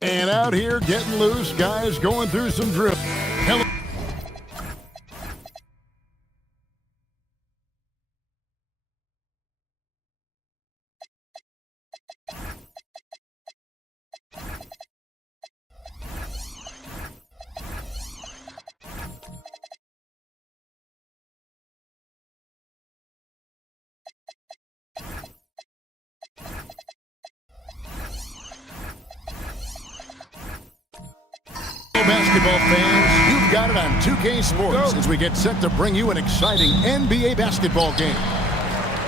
And out here getting loose, guys going through some drill. Hello. Basketball fans, you've got it on 2K Sports as we get set to bring you an exciting NBA basketball game.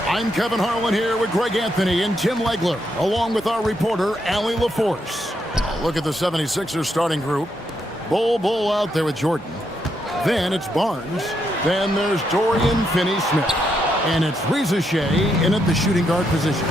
I'm Kevin Harlan here with Greg Anthony and Tim Legler, along with our reporter, Allie LaForce. Look at the 76ers starting group. Bull out there with Jordan. Then it's Barnes. Then there's Dorian Finney-Smith. And it's Reza Shea in at the shooting guard position.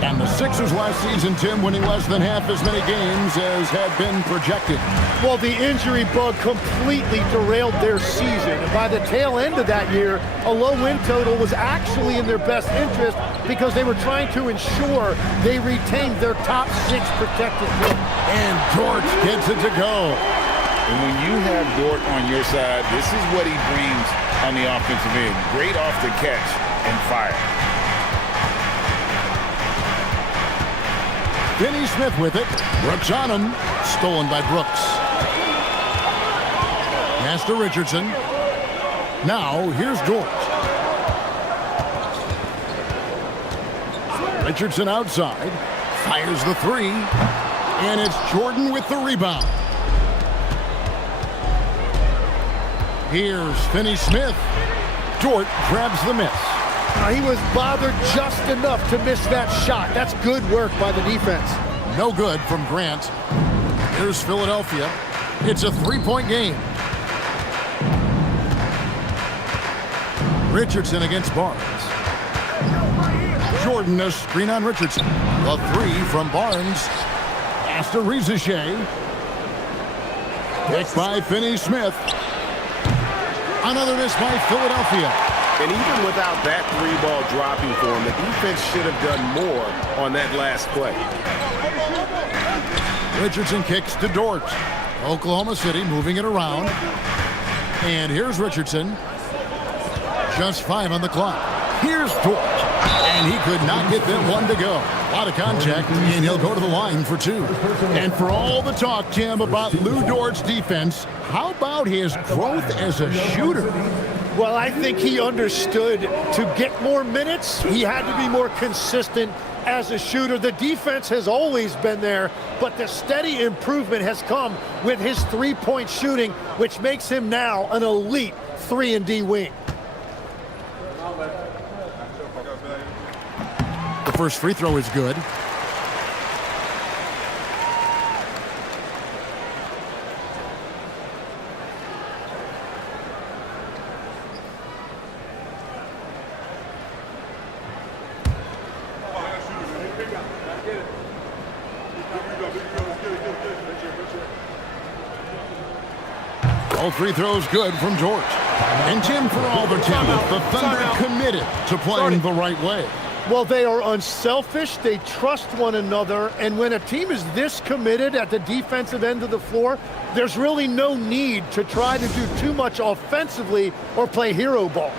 And the Sixers last season, Tim, winning less than half as many games as had been projected. Well, the injury bug completely derailed their season. And by the tail end of that year, a low win total was actually in their best interest because they were trying to ensure they retained their top 6 protected pick. And Dort gets it to go. And when you have Dort on your side, this is what he brings on the offensive end. Great off the catch and fire. Finney-Smith with it. Brooks on him. Stolen by Brooks. Pass to Richardson. Now, here's Dort. Richardson outside. Fires the 3. And it's Jordan with the rebound. Here's Finney-Smith. Dort grabs the miss. He was bothered just enough to miss that shot. That's good work by the defense. No good from Grant. Here's Philadelphia. It's a 3-point game. Richardson against Barnes. Jordan a screen on Richardson. The 3 from Barnes. Pass to Reza Shea. Picked by Finney-Smith. Another miss by Philadelphia. And even without that 3-ball dropping for him, the defense should have done more on that last play. Richardson kicks to Dort. Oklahoma City moving it around. And here's Richardson. Just 5 on the clock. Here's Dort. And he could not get that one to go. A lot of contact, and he'll go to the line for 2. And for all the talk, Tim, about Lou Dort's defense, how about his growth as a shooter? Well, I think he understood to get more minutes, he had to be more consistent as a shooter. The defense has always been there, but the steady improvement has come with his 3-point shooting, which makes him now an elite 3-and-D wing. The first free throw is good. All free throws good from George. And Tim, for all the talent, the Thunder committed to playing the right way. Well, they are unselfish, they trust one another, and when a team is this committed at the defensive end of the floor, there's really no need to try to do too much offensively or play hero ball.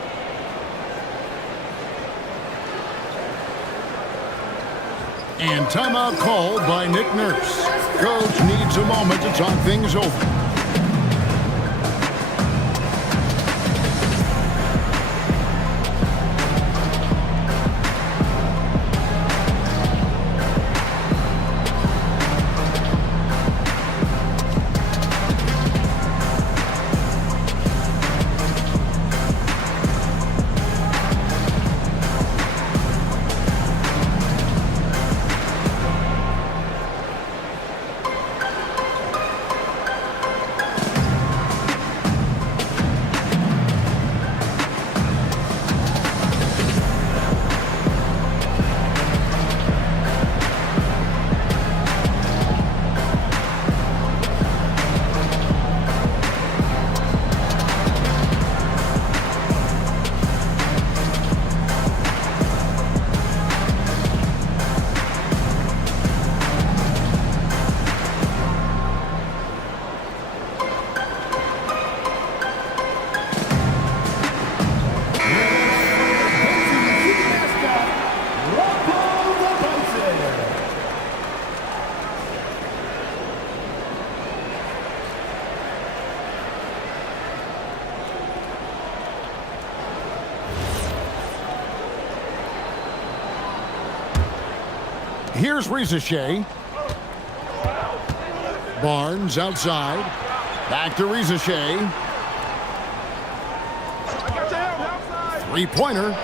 And timeout called by Nick Nurse. Coach needs a moment to talk things over. Here's Reza Shea. Barnes outside. Back to Rizachet. Three-pointer.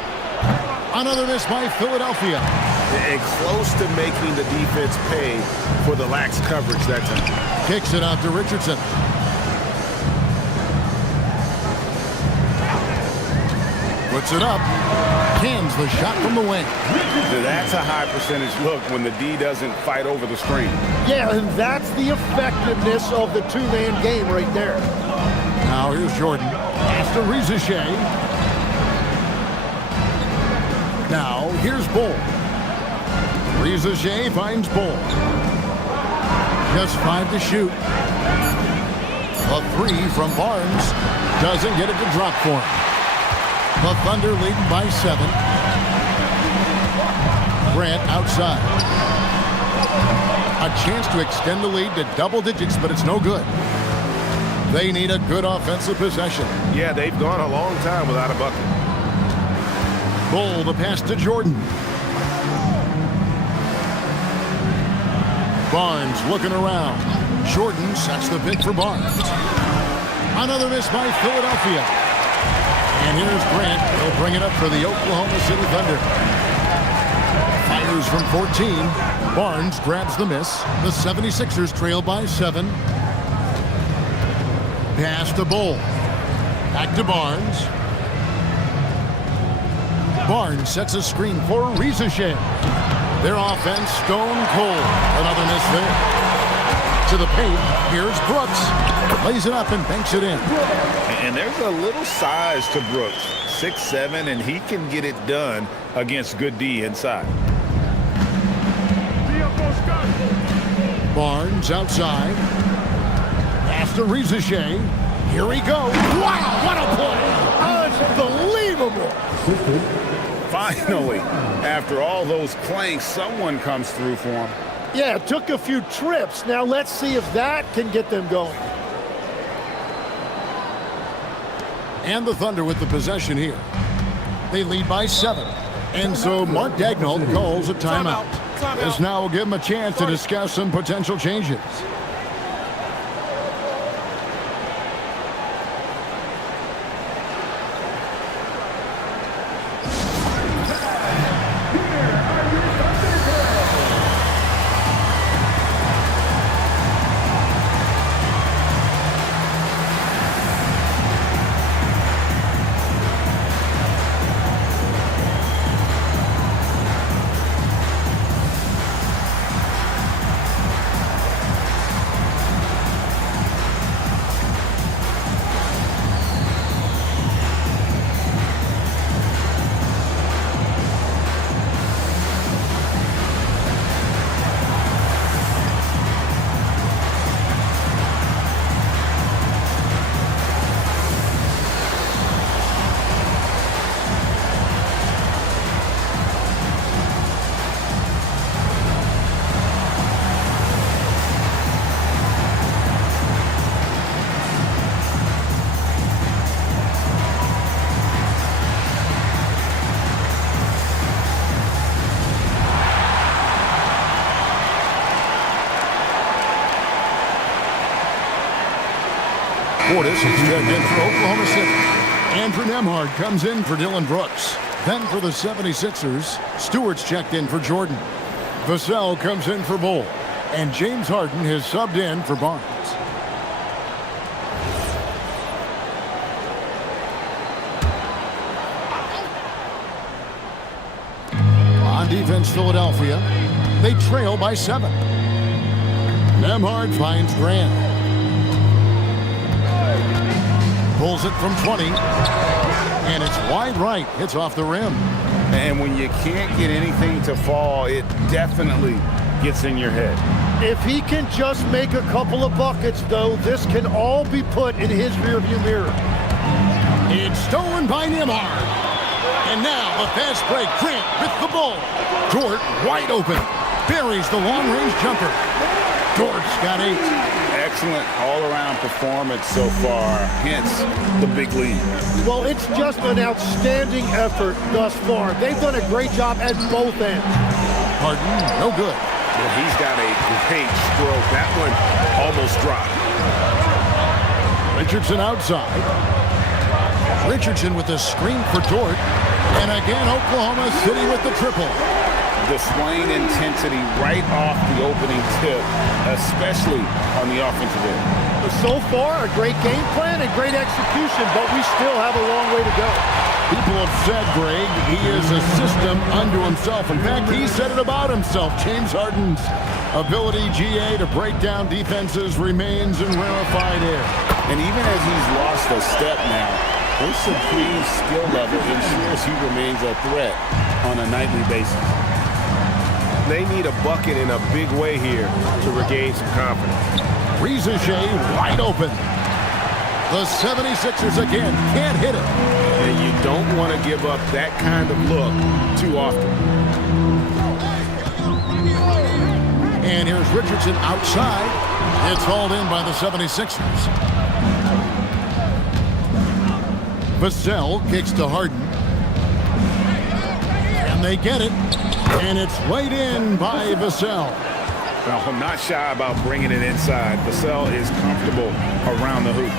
Another miss by Philadelphia. And close to making the defense pay for the lax coverage that time. Kicks it out to Richardson. Puts it up. Cans the shot from the wing. That's a high percentage look when the D doesn't fight over the screen. Yeah, and that's the effectiveness of the two-man game right there. Now here's Jordan. Pass to Rizachet. Now here's Bull. Rizachet finds Bull. Just 5 to shoot. A 3 from Barnes. Doesn't get it to drop for him. The Thunder leading by 7. Grant outside. A chance to extend the lead to double digits, but it's no good. They need a good offensive possession. Yeah, they've gone a long time without a bucket. Bull, the pass to Jordan. Barnes looking around. Jordan sets the pick for Barnes. Another miss by Philadelphia. And here's Grant. He'll bring it up for the Oklahoma City Thunder. Fires from 14. Barnes grabs the miss. The 76ers trail by 7. Pass to Bull. Back to Barnes. Barnes sets a screen for Rizachet. Their offense stone cold. Another miss there. To the paint. Here's Brooks. Lays it up and banks it in. And there's a little size to Brooks. 6'7", and he can get it done against good D inside. Barnes outside. Pass to Rizachet. Here we go. Wow, what a play! Unbelievable! Finally, after all those clanks, someone comes through for him. Yeah, it took a few trips. Now let's see if that can get them going. And the Thunder with the possession here. They lead by 7. And so Mark Daigneault calls a timeout. This now will give him a chance to discuss some potential changes. Portis is checked in for Oklahoma City. Andrew Nembhard comes in for Dylan Brooks. Then for the 76ers, Stewart's checked in for Jordan. Vassell comes in for Bull. And James Harden has subbed in for Barnes. On defense, Philadelphia. They trail by 7. Nembhard finds Grant. Pulls it from 20. And it's wide right. Hits off the rim. And when you can't get anything to fall, it definitely gets in your head. If he can just make a couple of buckets, though, this can all be put in his rearview mirror. It's stolen by Nembhard. And now the fast break. Grant with the ball. Dort wide open. Buries the long-range jumper. Dort's got 8. Excellent all-around performance so far, hence the big lead. Well, it's just an outstanding effort thus far. They've done a great job at both ends. Harden, no good. Well, he's got a great stroke. That one almost dropped. Richardson outside. Richardson with a screen for Dort. And again, Oklahoma City with the triple. Displaying intensity right off the opening tip, especially on the offensive end. So far, a great game plan and great execution, but we still have a long way to go. People have said, Greg, he is a system unto himself. In fact, he said it about himself. James Harden's ability, GA, to break down defenses remains in rarefied air. And even as he's lost a step now, his supreme skill level ensures he remains a threat on a nightly basis. They need a bucket in a big way here to regain some confidence. Reza Shea wide open. The 76ers again can't hit it. And you don't want to give up that kind of look too often. And here's Richardson outside. It's hauled in by the 76ers. Vassell kicks to Harden. And they get it. And it's laid in by Vassell. Well, I'm not shy about bringing it inside. Vassell is comfortable around the hoop.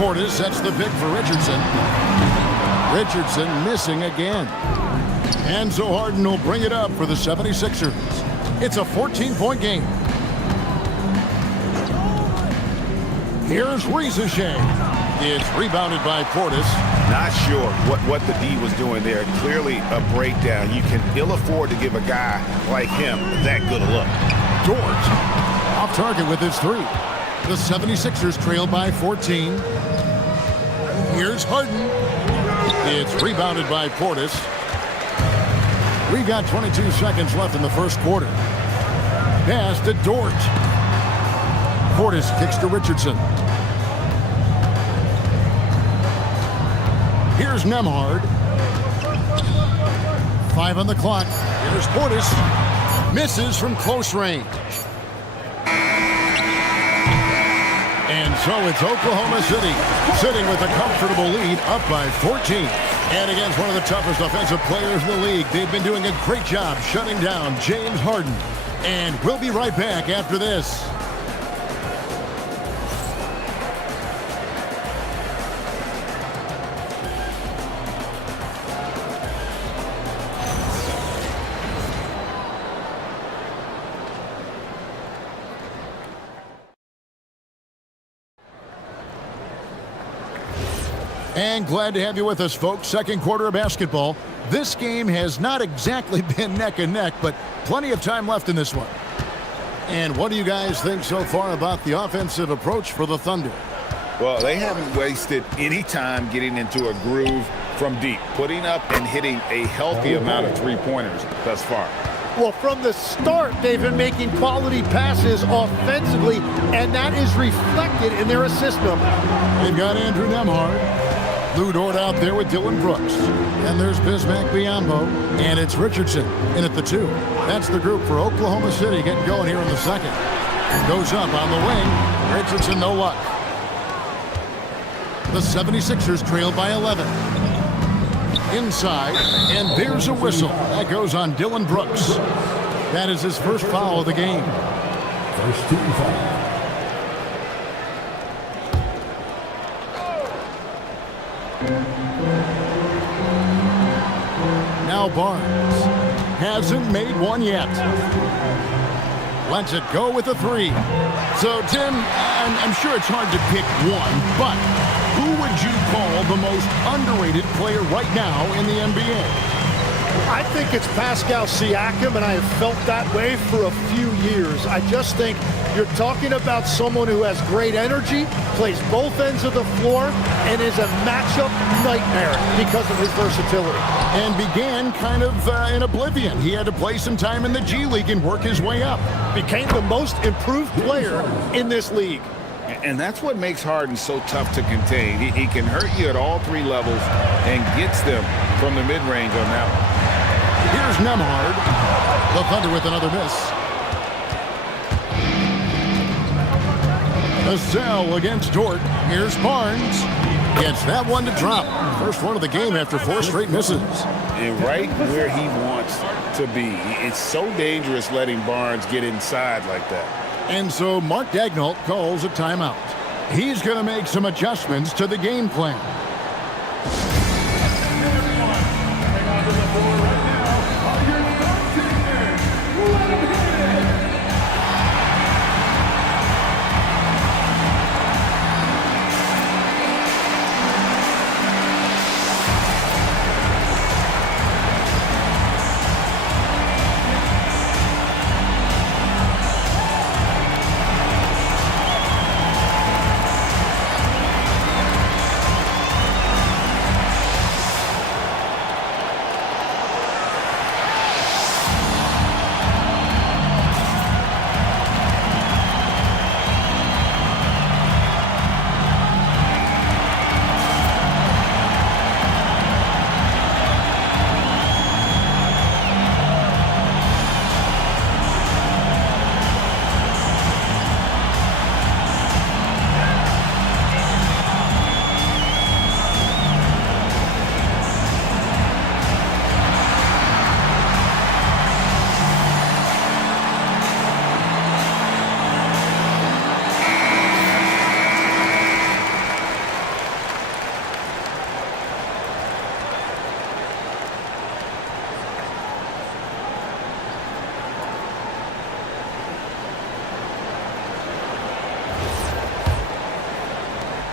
Portis sets the pick for Richardson. Richardson missing again. And so Harden will bring it up for the 76ers. It's a 14-point game. Here's Reza Shea. It's rebounded by Portis. Not sure what the D was doing there. Clearly a breakdown. You can ill afford to give a guy like him that good a look. Dort off target with his three. The 76ers trail by 14. Here's Harden. It's rebounded by Portis. We got 22 seconds left in the first quarter. Pass to Dort. Portis kicks to Richardson. Here's Nembhard. 5 on the clock. Here's Portis. Misses from close range. And so it's Oklahoma City sitting with a comfortable lead up by 14. And against one of the toughest offensive players in the league, they've been doing a great job shutting down James Harden. And we'll be right back after this. And glad to have you with us, folks. Second quarter of basketball. This game has not exactly been neck and neck, but plenty of time left in this one. And what do you guys think so far about the offensive approach for the Thunder? Well, they haven't wasted any time getting into a groove from deep, putting up and hitting a healthy amount of three-pointers thus far. Well, from the start, they've been making quality passes offensively, and that is reflected in their assist number. They've got Andrew Nembhard. Lou Dort out there with Dylan Brooks. And there's Bismack Biyombo. And it's Richardson in at the 2. That's the group for Oklahoma City getting going here in the second. Goes up on the wing. Richardson, no luck. The 76ers trail by 11. Inside, and there's a whistle. That goes on Dylan Brooks. That is his first foul of the game. First team foul. Now Barnes hasn't made one yet. Lets it go with a 3. So, Tim, I'm sure it's hard to pick one, but who would you call the most underrated player right now in the NBA? I think it's Pascal Siakam, and I have felt that way for a few years. I just think you're talking about someone who has great energy, plays both ends of the floor, and is a matchup nightmare because of his versatility. And began kind of in oblivion. He had to play some time in the G League and work his way up. Became the most improved player in this league. And that's what makes Harden so tough to contain. He can hurt you at all 3 levels and gets them from the mid-range on that one. Here's Nembhard. The Thunder with another miss. Vassell against Dort. Here's Barnes. Gets that one to drop. First one of the game after 4 straight misses. And right where he wants to be. It's so dangerous letting Barnes get inside like that. And so Mark Daigneault calls a timeout. He's going to make some adjustments to the game plan.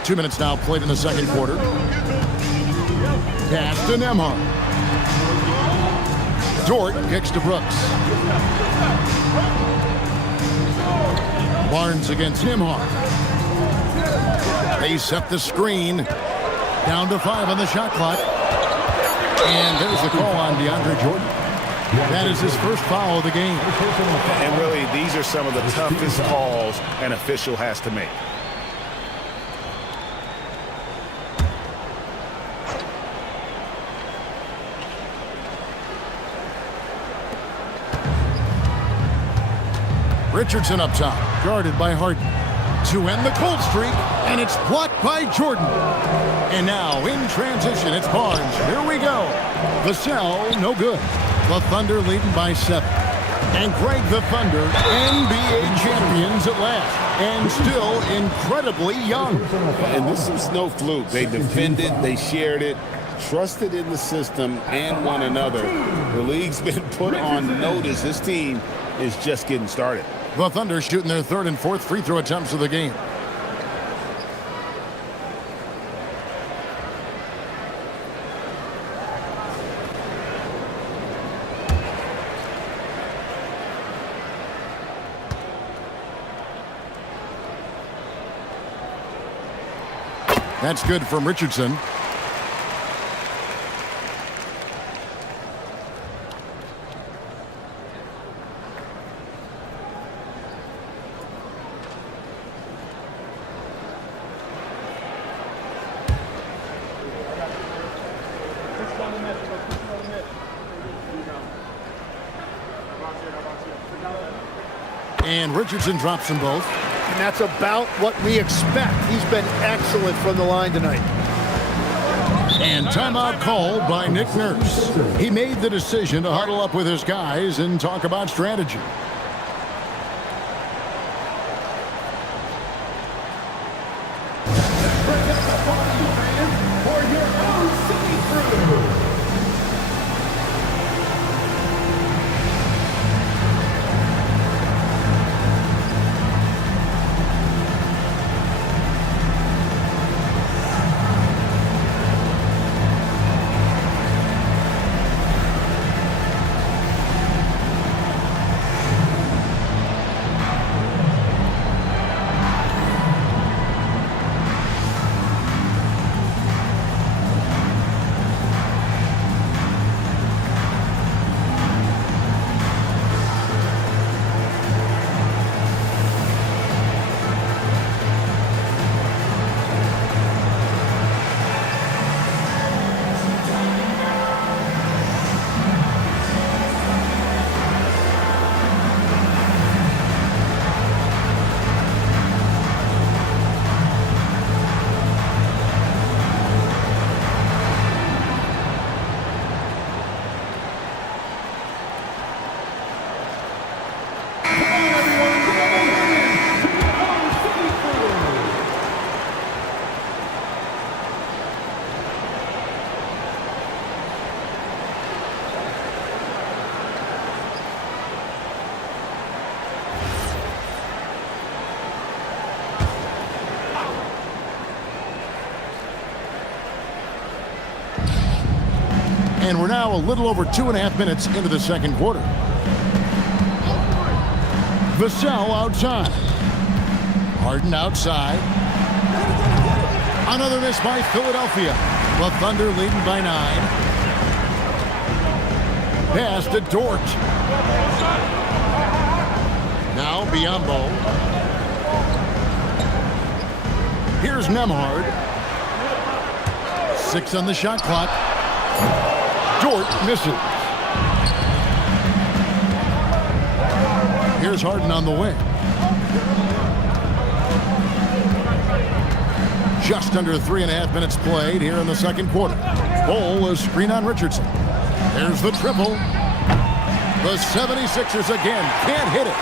Two minutes now played in the second quarter. Pass to Nembhard. Dort kicks to Brooks. Barnes against Nembhard. They set the screen. Down to 5 on the shot clock. And there's the call on DeAndre Jordan. That is his first foul of the game. And really, these are some of the toughest calls an official has to make. Richardson up top, guarded by Harden. To end the cold streak, and it's blocked by Jordan. And now, in transition, it's Barnes. Here we go. Vassell, no good. The Thunder leading by 7. And Greg, the Thunder, NBA champions at last. And still incredibly young. And this is no fluke. They defended, they shared it, trusted in the system and one another. The league's been put on notice. This team is just getting started. The Thunder shooting their third and fourth free throw attempts of the game. That's good from Richardson. And Richardson drops them both. And that's about what we expect. He's been excellent from the line tonight. And timeout called by Nick Nurse. He made the decision to huddle up with his guys and talk about strategy. And we're now a little over 2.5 minutes into the second quarter. Vassell outside. Harden outside. Another miss by Philadelphia. The Thunder leading by 9. Pass to Dort. Now Biyombo. Here's Nembhard. 6 on the shot clock. Dort misses. Here's Harden on the wing. Just under 3.5 minutes played here in the second quarter. Bol is screen on Richardson. There's the triple. The 76ers again can't hit it.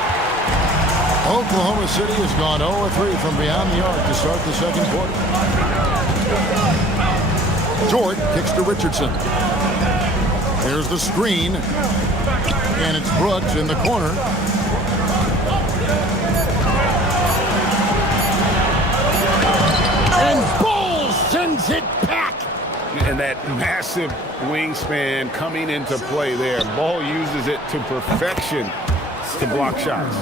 Oklahoma City has gone 0-3 from beyond the arc to start the second quarter. Dort kicks to Richardson. There's the screen. And it's Brooks in the corner. And Bol sends it back. And that massive wingspan coming into play there. Ball uses it to perfection to block shots.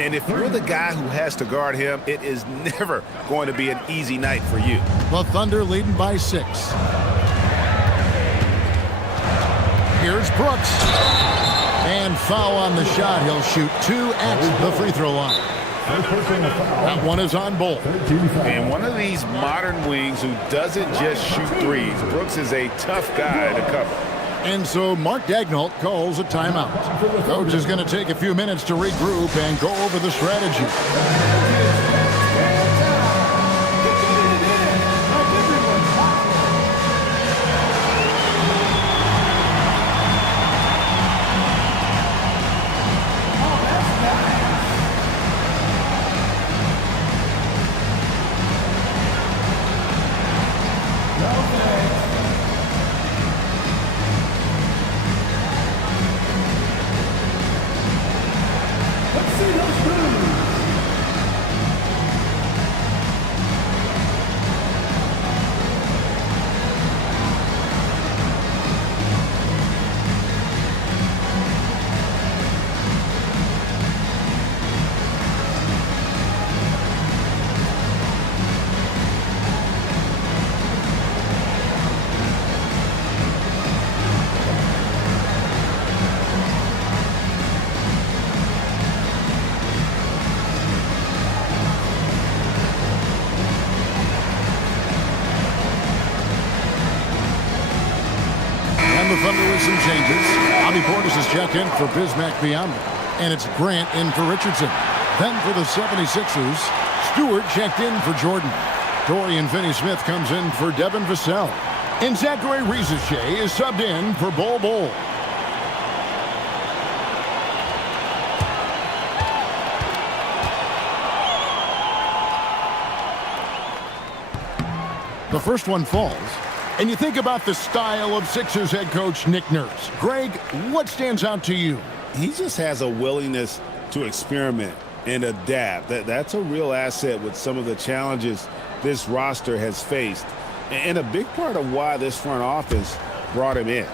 And if you're the guy who has to guard him, it is never going to be an easy night for you. The Thunder leading by 6. Here's Brooks. And foul on the shot. He'll shoot 2 at the free throw line. That one is on Bol. And one of these modern wings who doesn't just shoot threes. Brooks is a tough guy to cover. And so Mark Daigneault calls a timeout. Coach is going to take a few minutes to regroup and go over the strategy. The Thunder with some changes. Bobby Portis is checked in for Bismack Biyombo. And it's Grant in for Richardson. Then for the 76ers, Stewart checked in for Jordan. Dorian Finney-Smith comes in for Devin Vassell. And Zachary Risache is subbed in for Bol. The first one falls. And you think about the style of Sixers head coach Nick Nurse. Greg, what stands out to you? He just has a willingness to experiment and adapt. That's a real asset with some of the challenges this roster has faced. And a big part of why this front office brought him in.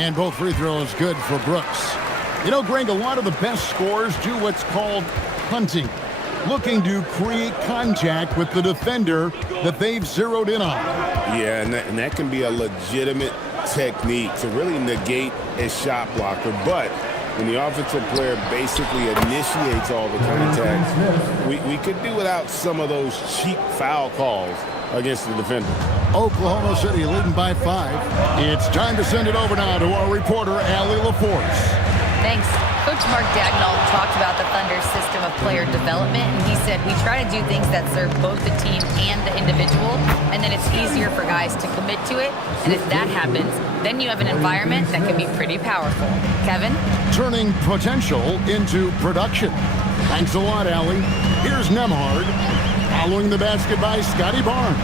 And both free throws good for Brooks. You know, Greg, a lot of the best scorers do what's called hunting. Looking to create contact with the defender that they've zeroed in on. Yeah, and that can be a legitimate technique to really negate a shot blocker. But when the offensive player basically initiates all the contact, we could do without some of those cheap foul calls against the defender. Oklahoma City leading by 5. It's time to send it over now to our reporter, Allie LaForce. Thanks. Coach Mark Daigneault talked about the Thunder's system of player development, and he said, we try to do things that serve both the team and the individual, and then it's easier for guys to commit to it. And if that happens, then you have an environment that can be pretty powerful. Kevin? Turning potential into production. Thanks a lot, Allie. Here's Nembhard. Following the basket by Scotty Barnes.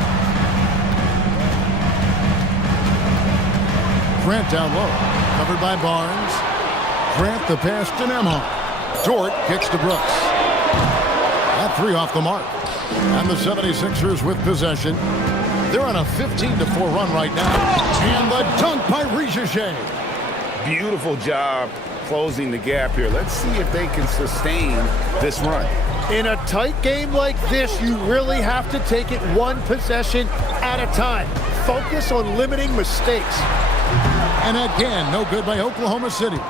Grant down low. Covered by Barnes. Grant the pass to Nembhard. Dort kicks to Brooks. That 3 off the mark. And the 76ers with possession. They're on a 15-4 run right now. And the dunk by Rizier. Beautiful job closing the gap here. Let's see if they can sustain this run. In a tight game like this, you really have to take it one possession at a time. Focus on limiting mistakes. And again, no good by Oklahoma City.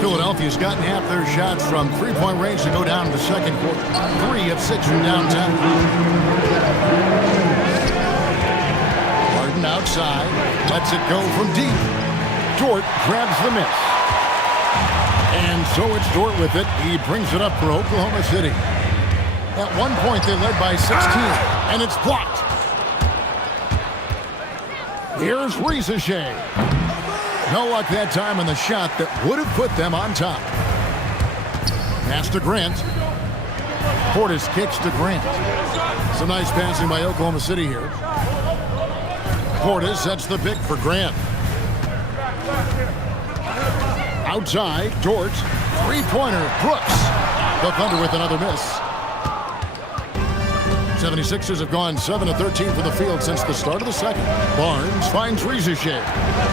Philadelphia's gotten half their shots from three-point range to go down in the second quarter. 3 of 6 from downtown. Harden outside. Lets it go from deep. Dort grabs the miss. And so it's Dort with it. He brings it up for Oklahoma City. At one point, they led by 16, and it's blocked. Here's Rizier. No luck that time on the shot that would have put them on top. Pass to Grant. Portis kicks to Grant. Some nice passing by Oklahoma City here. Portis sets the pick for Grant. Outside, Dort. Three-pointer, Brooks. The Thunder with another miss. 76ers have gone 7 of 13 from the field since the start of the second. Barnes finds Rizier.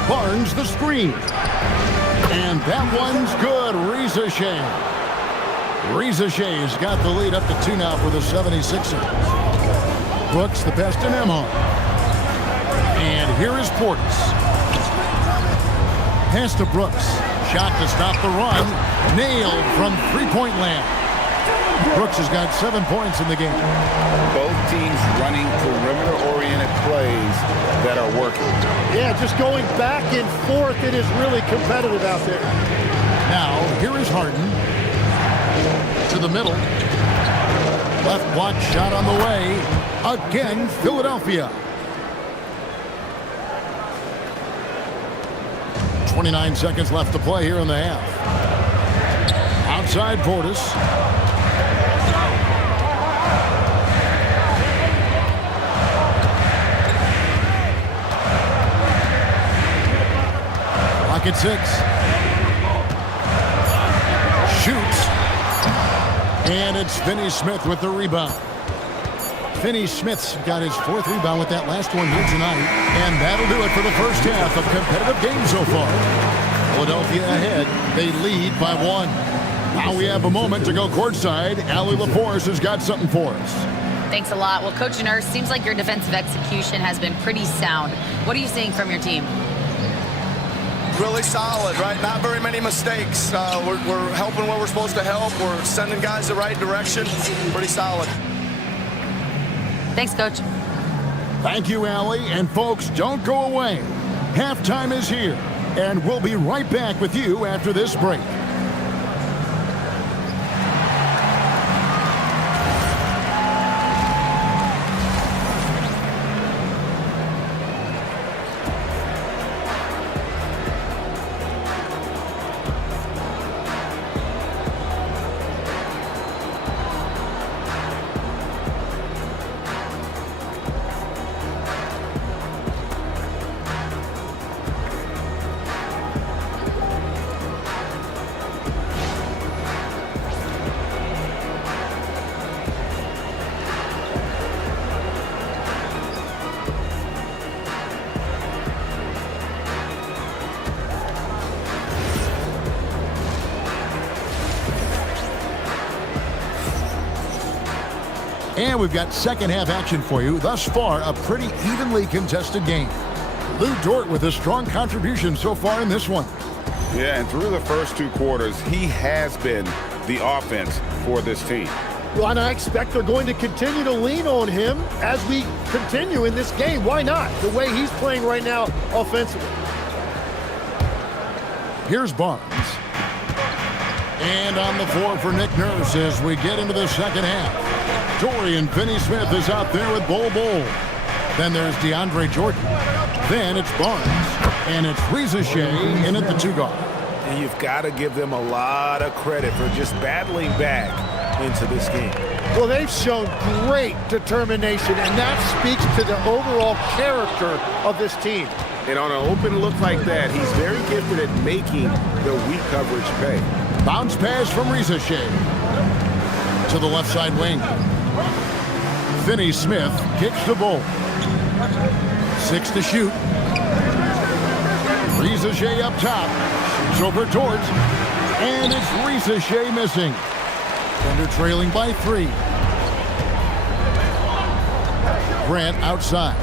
Barnes the screen. And that one's good. Rizier's got the lead up to 2 now for the 76ers. Brooks the pass to Nembhard. And here is Portis. Pass to Brooks. Shot to stop the run. Nailed from three-point land. Brooks has got 7 points in the game. Both teams running perimeter-oriented plays that are working. Yeah, just going back and forth, it is really competitive out there. Now, here is Harden. To the middle. Left block shot on the way. Again, Philadelphia. 29 seconds left to play here in the half. Outside Portis. Clock at 6. Shoots. And it's Finney Smith with the rebound. Finney Smith's got his 4th rebound with that last one here tonight. And that'll do it for the first half of competitive game so far. Philadelphia ahead. They lead by 1. Now we have a moment to go courtside. Allie Laporte has got something for us. Thanks a lot. Well, Coach Nurse, seems like your defensive execution has been pretty sound. What are you seeing from your team? Really solid, right? Not very many mistakes. We're helping where we're supposed to help. We're sending guys the right direction. Pretty solid. Thanks, Coach. Thank you, Allie. And folks, don't go away. Halftime is here, and we'll be right back with you after this break. And we've got second half action for you. Thus far, a pretty evenly contested game. Lou Dort with a strong contribution so far in this one. Yeah, and through the first 2 quarters, he has been the offense for this team. Well, and I expect they're going to continue to lean on him as we continue in this game. Why not? The way he's playing right now offensively. Here's Barnes. And on the floor for Nick Nurse as we get into the second half. Dorian Finney-Smith is out there with Bol Bol. Then there's DeAndre Jordan. Then it's Barnes. And it's Rizier in at the 2 guard. And you've got to give them a lot of credit for just battling back into this game. Well, they've shown great determination, and that speaks to the overall character of this team. And on an open look like that, he's very gifted at making the weak coverage pay. Bounce pass from Rizier. To the left side wing. Finney Smith kicks the ball. 6 to shoot. Ricochet up top. Shoots over towards. And it's Ricochet missing. Thunder trailing by 3. Grant outside.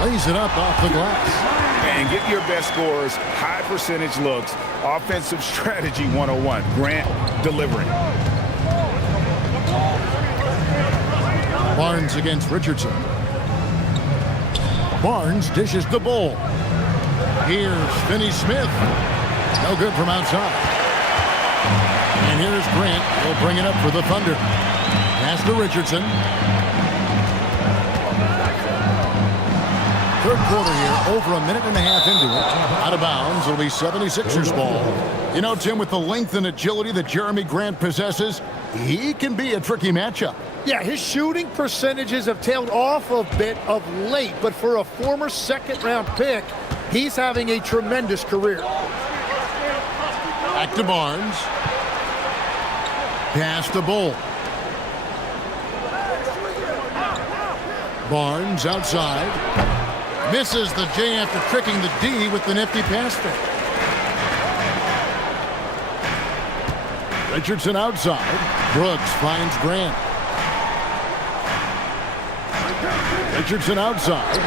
Lays it up off the glass. And get your best scores, high percentage looks, offensive strategy 101. Grant delivering. Barnes against Richardson. Barnes dishes the ball. Here's Finney Smith. No good from outside. And here's Grant. He'll bring it up for the Thunder. Pass to Richardson. Third quarter here, over a minute and a half into it. Out of bounds, it'll be 76ers ball. You know, Tim, with the length and agility that Jeremy Grant possesses, he can be a tricky matchup. Yeah, his shooting percentages have tailed off a bit of late, but for a former second-round pick, he's having a tremendous career. Back to Barnes. Pass to Bull. Barnes outside. Misses the J after tricking the D with the nifty pass fake. Richardson outside. Brooks finds Grant. Richardson outside.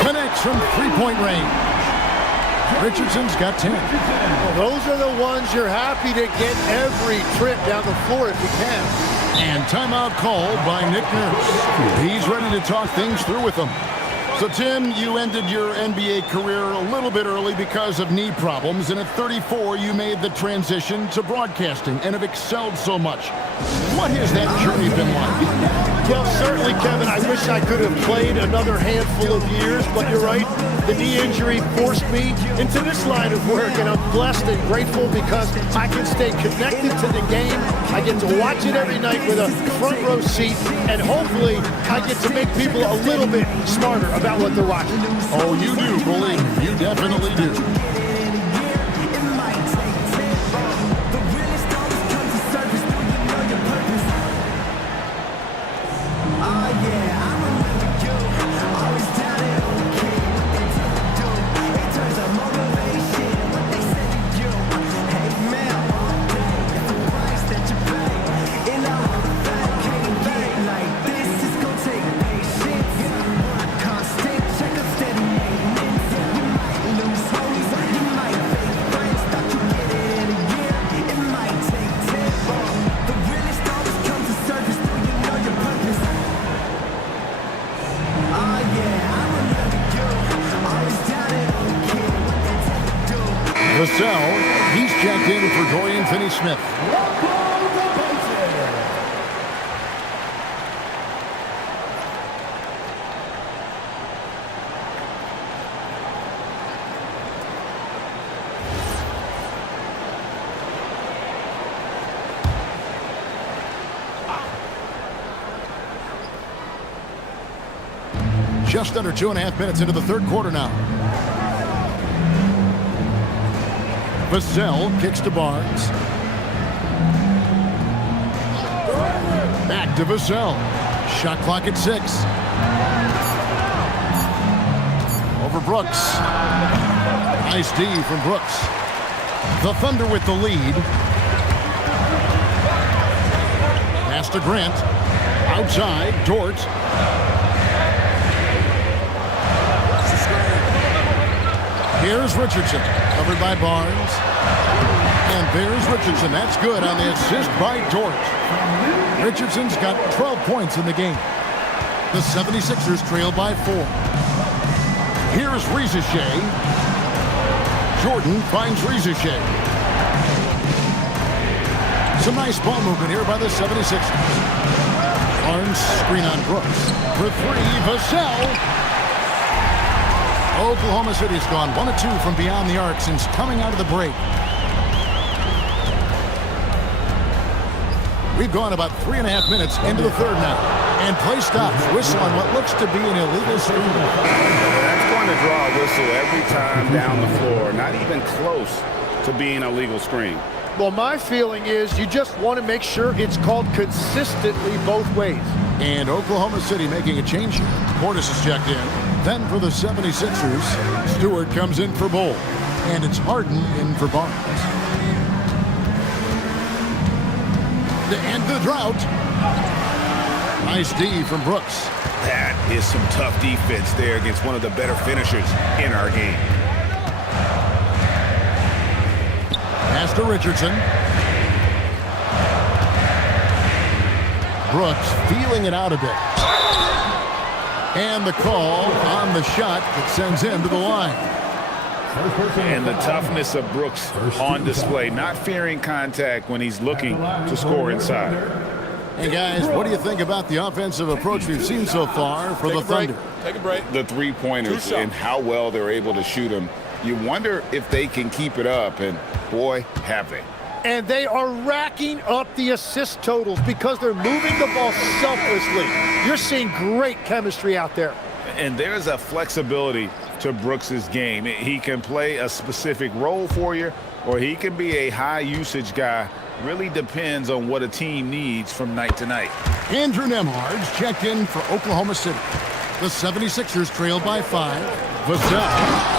Connects from three-point range. Richardson's got 10. Well, those are the ones you're happy to get every trip down the floor if you can. And timeout called by Nick Nurse. He's ready to talk things through with them. So, Tim, you ended your NBA career a little bit early because of knee problems, and at 34, you made the transition to broadcasting and have excelled so much. What has that journey been like? Well, certainly, Kevin, I wish I could have played another handful of years, but you're right. The knee injury forced me into this line of work, and I'm blessed and grateful because I can stay connected to the game. I get to watch it every night with a front row seat, and hopefully I get to make people a little bit smarter about what they're watching. Oh, you do, believe me. You definitely do. Vassell, he's checked in for Dorian Finney-Smith. Just under 2.5 minutes into the third quarter now. Vassell kicks to Barnes. Back to Vassell. Shot clock at 6. Over Brooks. Nice D from Brooks. The Thunder with the lead. Pass to Grant. Outside, Dort. Here's Richardson, covered by Barnes. And there's Richardson. That's good on the assist by Dort. Richardson's got 12 points in the game. The 76ers trail by 4. Here's Ricochet. Jordan finds Ricochet. Some nice ball movement here by the 76ers. Barnes screen on Brooks. For 3, Vassell. Oklahoma City's gone 1 of 2 from beyond the arc since coming out of the break. We've gone about 3.5 minutes into the third now. And play stops. Whistle on what looks to be an illegal screen. That's going to draw a whistle every time down the floor. Not even close to being a legal screen. Well, my feeling is you just want to make sure it's called consistently both ways. And Oklahoma City making a change here. Portis is checked in. Then for the 76ers, Stewart comes in for Bull. And it's Harden in for Barnes. To end the drought. Nice D from Brooks. That is some tough defense there against one of the better finishers in our game. Pass to Richardson. Brooks feeling it out a bit. And the call on the shot that sends him to the line. And the toughness of Brooks on display, not fearing contact when he's looking to score inside. Hey, guys, what do you think about the offensive approach we've seen so far for the Thunder? Take a break. The three-pointers and how well they're able to shoot them. You wonder if they can keep it up, and boy, have they. And they are racking up the assist totals because they're moving the ball selflessly. You're seeing great chemistry out there. And there's a flexibility to Brooks's game. He can play a specific role for you, or he can be a high-usage guy. Really depends on what a team needs from night to night. Andrew Nembhard's checked in for Oklahoma City. The 76ers trailed by 5. Vassell,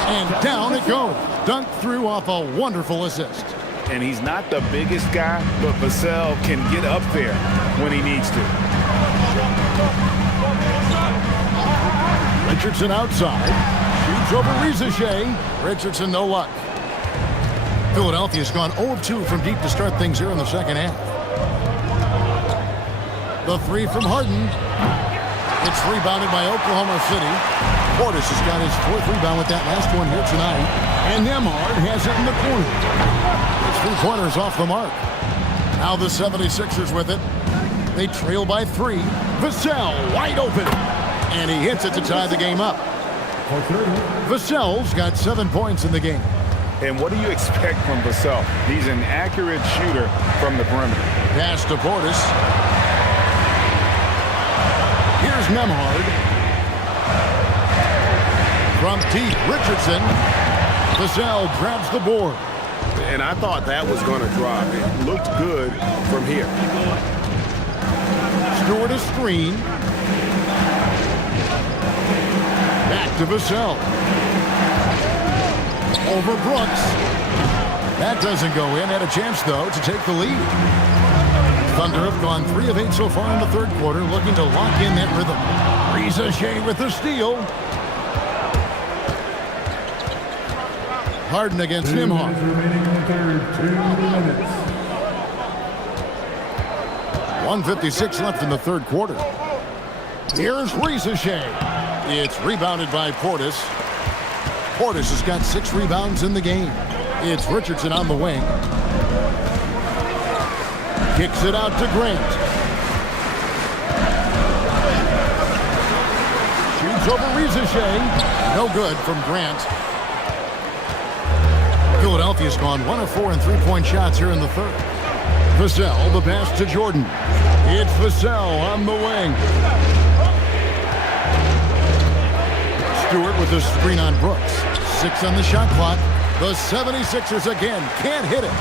and down it goes. Dunked through off a wonderful assist. And he's not the biggest guy, but Vassell can get up there when he needs to. Richardson outside. Shoots over Rizachet. Richardson, no luck. Philadelphia's gone 0-2 from deep to start things here in the second half. The three from Harden. It's rebounded by Oklahoma City. Portis has got his 4th rebound with that last one here tonight. And Nembhard has it in the corner. It's 3-pointers off the mark. Now the 76ers with it. They trail by 3. Vassell wide open. And he hits it to tie the game up. Vassell's got 7 points in the game. And what do you expect from Vassell? He's an accurate shooter from the perimeter. Pass to Portis. Here's Nembhard. From deep, Richardson. Vassell grabs the board. And I thought that was going to drop. It looked good from here. Stewart a screen. Back to Vassell. Over Brooks. That doesn't go in. Had a chance, though, to take the lead. Thunder have gone 3 of 8 so far in the third quarter, looking to lock in that rhythm. Rizachet with the steal. Harden against Nembhard. Remaining in the third, 2 minutes. 1:56 left in the third quarter. Here's Rizachet. It's rebounded by Portis. Portis has got 6 rebounds in the game. It's Richardson on the wing. Kicks it out to Grant. Shoots over Rizachet. No good from Grant. Philadelphia's gone 1 of 4 in 3-point shots here in the third. Vassell, the pass to Jordan. It's Vassell on the wing. Stewart with the screen on Brooks. 6 on the shot clock. The 76ers again can't hit it.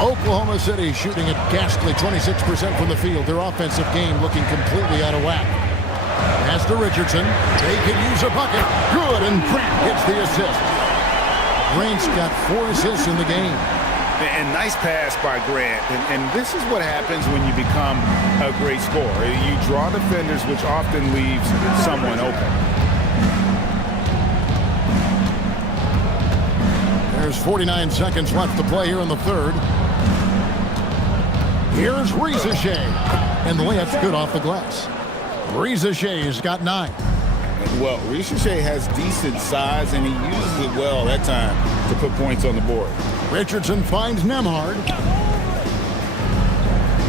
Oklahoma City shooting a ghastly 26% from the field. Their offensive game looking completely out of whack. Pass to Richardson. They can use a bucket. Good, and Grant hits the assist. Grant's got 4 assists in the game. And nice pass by Grant. And this is what happens when you become a great scorer. You draw defenders, which often leaves someone open. There's 49 seconds left to play here in the third. Here's Rizachet. And the layup's good off the glass. Rizachet's got 9. Well, Rizachet has decent size, and he uses it well that time to put points on the board. Richardson finds Nembhard.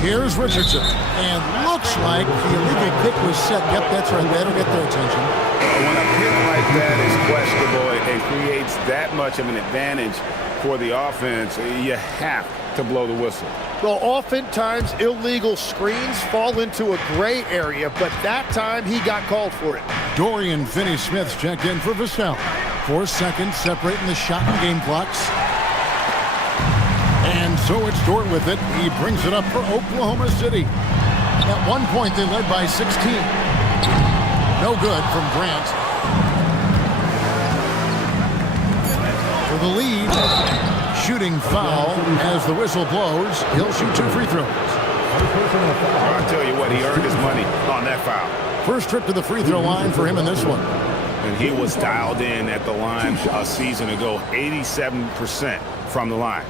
Here's Richardson. And looks like the illegal kick was set. Yep, that's right. That'll get their attention. When a pick like that is questionable, it creates that much of an advantage for the offense. You have to blow the whistle. Well, oftentimes illegal screens fall into a gray area, but that time he got called for it. Dorian Finney-Smith's checked in for Vassell. 4 seconds separating the shot and game clocks. And So it's Dort with it. He brings it up for Oklahoma City. At one point, they led by 16. No good from Grant. For the lead, shooting foul as the whistle blows. He'll shoot 2 free throws. I'll tell you what, he earned his money on that foul. First trip to the free throw line for him in this one. And he was dialed in at the line a season ago, 87% from the line.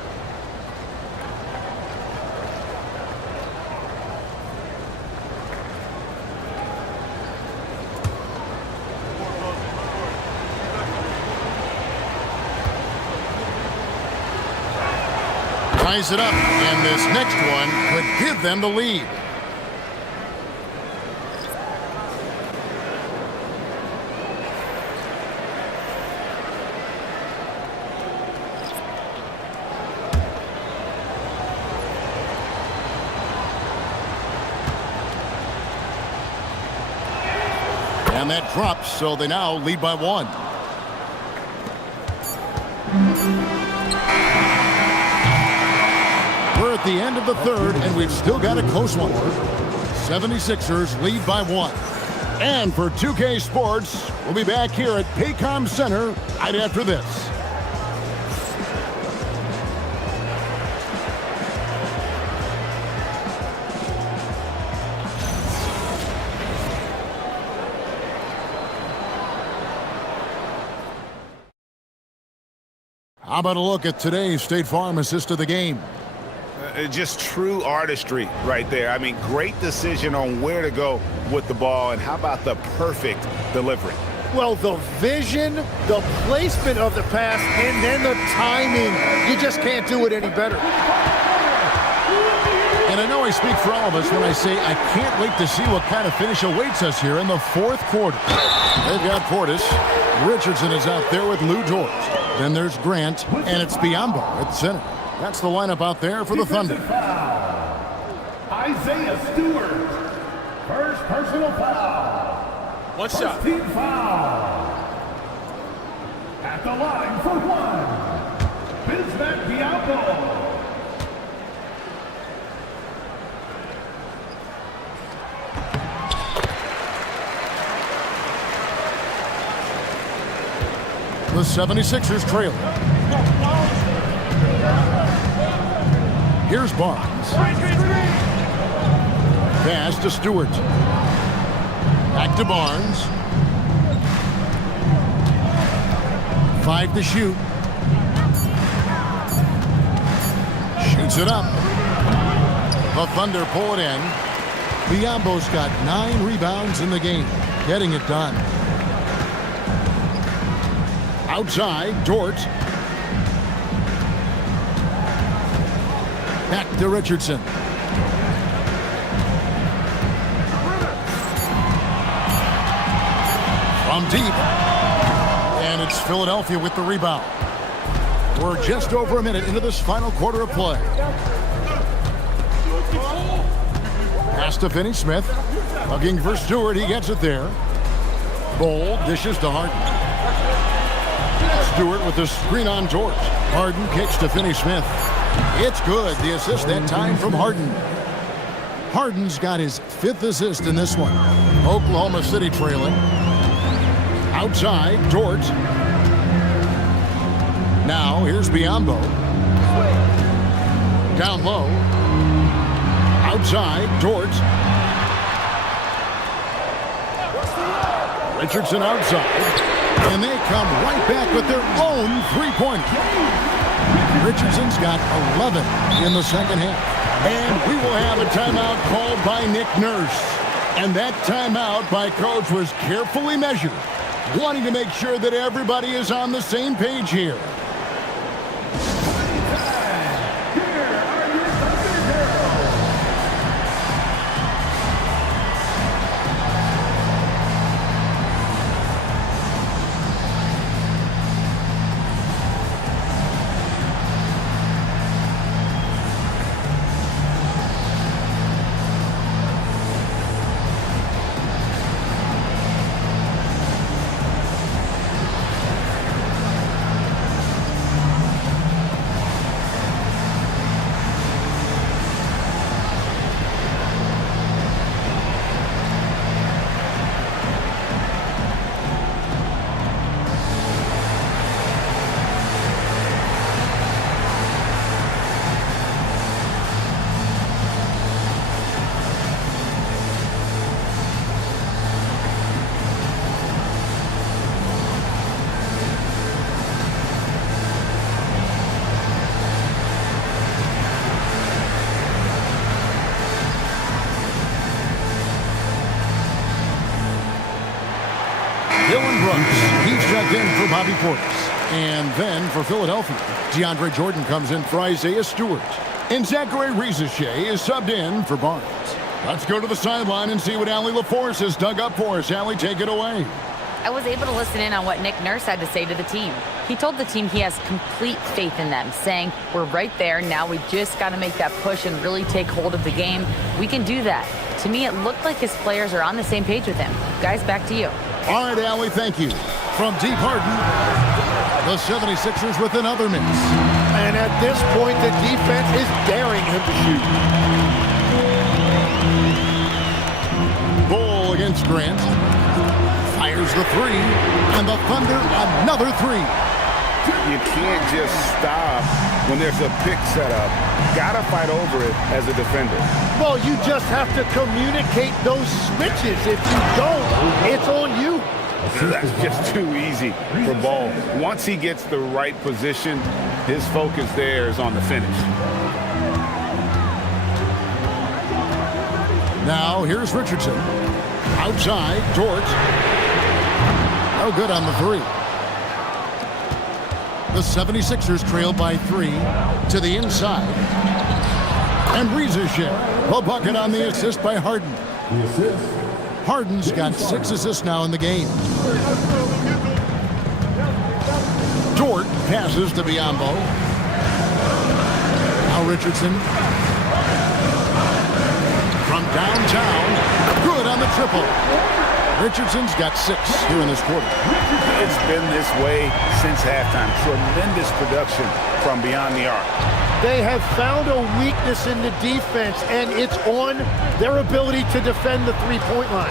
Ties it up, and this next one could give them the lead. And that drops, so they now lead by 1. We're at the end of the third, and we've still got a close one. 76ers lead by 1. And for 2K Sports, we'll be back here at Paycom Center right after this. How about a look at today's State Farm assist of the game? Just true artistry right there. I mean, great decision on where to go with the ball, and how about the perfect delivery? Well, the vision, the placement of the pass, and then the timing. You just can't do it any better. And I know I speak for all of us when I say I can't wait to see what kind of finish awaits us here in the fourth quarter. They've got Portis. Richardson is out there with Lou Dort. Then there's Grant, and it's Biyombo at center. That's the lineup out there for the Thunder. Isaiah Stewart. First personal foul. One shot. Team foul. At the line for 1. Bismack Biyombo. The 76ers trail. Here's Barnes. Pass to Stewart. Back to Barnes. 5 to shoot. Shoots it up. The Thunder pull it in. Biyombo's got 9 rebounds in the game, getting it done. Outside, Dort. Back to Richardson. From deep. And it's Philadelphia with the rebound. We're just over a minute into this final quarter of play. Pass to Finney-Smith. Looking for Stewart. He gets it there. Bold dishes to Harden. Stewart with the screen on Dort. Harden kicks to Finney-Smith. It's good. The assist that time from Harden. Harden's got his 5th assist in this one. Oklahoma City trailing. Outside, Dort. Now, here's Biyombo. Down low. Outside, Dort. Richardson outside. And they come right back with their own three-pointer. Richardson's got 11 in the second half. And we will have a timeout called by Nick Nurse. And that timeout by Coach was carefully measured, wanting to make sure that everybody is on the same page here. Dylan Brooks, he's checked in for Bobby Portis. And then for Philadelphia, DeAndre Jordan comes in for Isaiah Stewart. And Zachary Rizachet is subbed in for Barnes. Let's go to the sideline and see what Allie LaForce has dug up for us. Allie, take it away. I was able to listen in on what Nick Nurse had to say to the team. He told the team he has complete faith in them, saying, we're right there, now we just got to make that push and really take hold of the game. We can do that. To me, it looked like his players are on the same page with him. Guys, back to you. All right, Allie, thank you. From deep Harden, the 76ers with another miss. And at this point, the defense is daring him to shoot. Bull against Grant. Fires the three, and the Thunder another three. You can't just stop when there's a pick set up. Gotta fight over it as a defender. Well, you just have to communicate those switches. If you don't, it's on you. That's just too easy for Ball. Once he gets the right position, his focus there is on the finish. Now, here's Richardson. Outside, Dort. No good on the three. The 76ers trail by 3 to the inside. And Rizachet, the bucket on the assist by Harden. Harden's got 6 assists now in the game. Dort passes to Biyombo. Now Richardson. From downtown, good on the triple. Richardson's got 6 here in this quarter. It's been this way since halftime. Tremendous production from beyond the arc. They have found a weakness in the defense, and it's on their ability to defend the three-point line.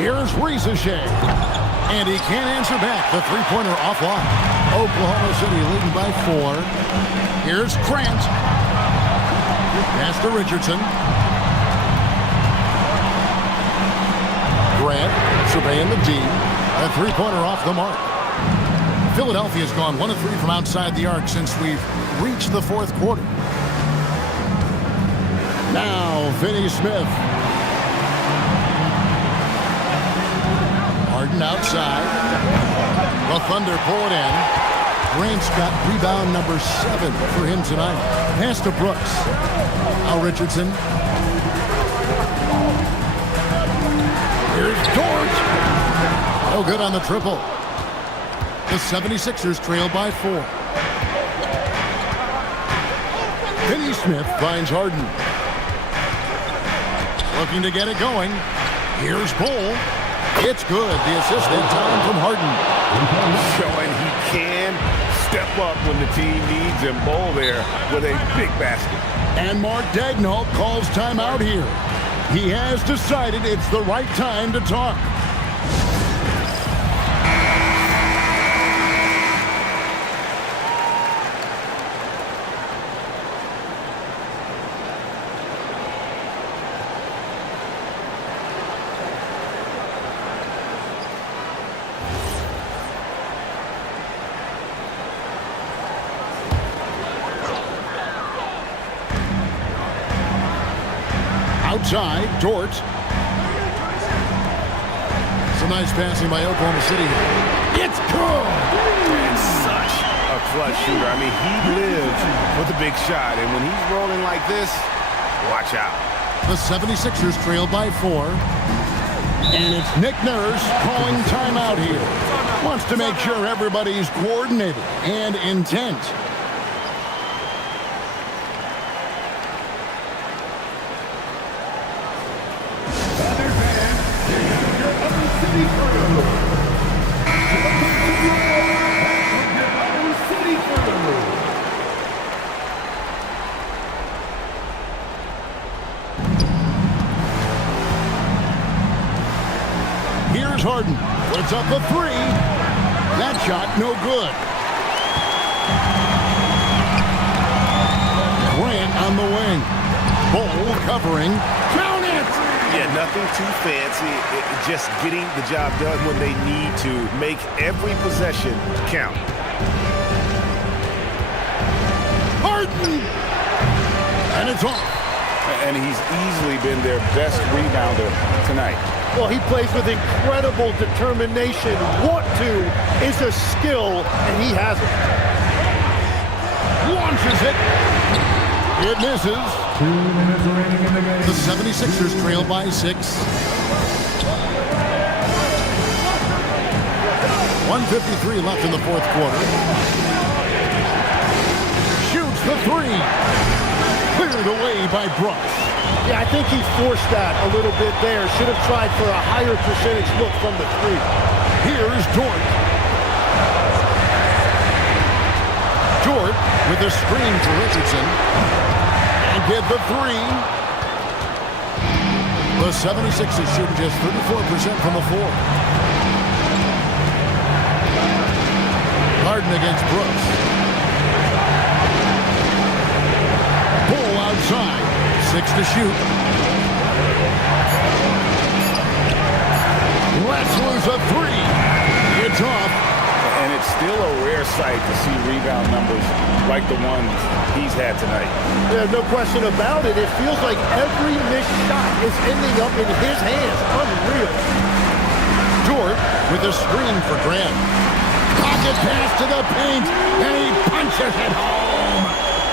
Here's Rizachet. And he can't answer back. The three-pointer offline. Oklahoma City leading by 4. Here's Grant. Pass to Richardson. Grant surveying the D. A three-pointer off the mark. Philadelphia's gone 1 of 3 from outside the arc since we've reached the 4th quarter. Now, Finney Smith. Harden outside. The Thunder pull it in. Grant's got rebound number 7 for him tonight. Pass to Brooks. Now Richardson. Here's Dort. No good on the triple. The 76ers trail by 4. Finney Smith finds Harden. Looking to get it going. Here's Bull. It's good. The assist that time from Harden. Showing he can step up when the team needs him. Bull there with a big basket. And Mark Daigneault calls timeout here. He has decided it's the right time to talk. Outside, Dort. Some nice passing by Oklahoma City. It's good! And such a clutch shooter. I mean, he lives with a big shot. And when he's rolling like this, watch out. The 76ers trail by 4. And it's Nick Nurse calling timeout here. Wants to make sure everybody's coordinated and intent. Here's Harden. Puts up a 3. That shot no good. Grant on the wing. Bull covering. Count it! Yeah, nothing too fancy. Just getting the job done when they need to. Make every possession count. Harden! And it's off. And he's easily been their best rebounder tonight. Well, he plays with incredible determination. Want to is a skill, and he has it. Launches it. It misses. 2 minutes remaining in the game. The 76ers trail by 6. 1:53 left in the fourth quarter. Shoots the 3. Cleared away by Brooks. Yeah, I think he forced that a little bit there. Should have tried for a higher percentage look from the 3. Here's Dort. Dort with a screen to Richardson. And get the 3. The 76ers shooting just 34% from the 4. Harden against Brooks. Bull outside. 6 to shoot. Let's lose a 3. It's off. And it's still a rare sight to see rebound numbers like the ones he's had tonight. There's no question about it. It feels like every missed shot is ending up in his hands. Unreal. Dort with a screen for Grant. Pocket pass to the paint, and he punches it home.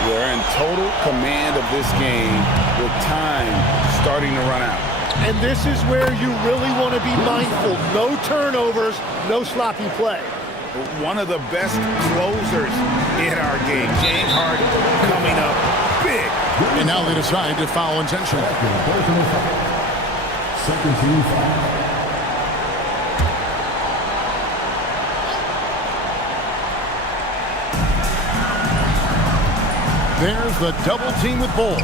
They're in total command of this game with time starting to run out. And this is where you really want to be mindful. No turnovers, no sloppy play. One of the best closers in our game, James Harden, coming up big. And now they decide to foul intentionally. Second team foul. There's the double team with Bull.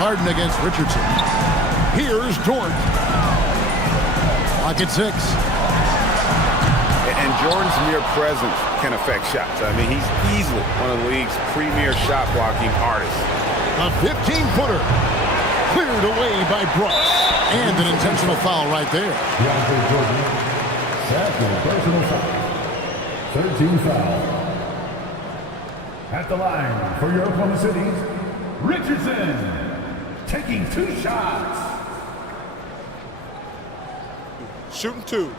Harden against Richardson. Here's Dort. Pocket 6. And Jordan's mere presence can affect shots. I mean, he's easily one of the league's premier shot blocking artists. A 15-footer. Cleared away by Brooks. And an intentional foul right there. Second personal foul. 13 foul. At the line for your Oklahoma City, Richardson taking 2 shots. Shooting 2.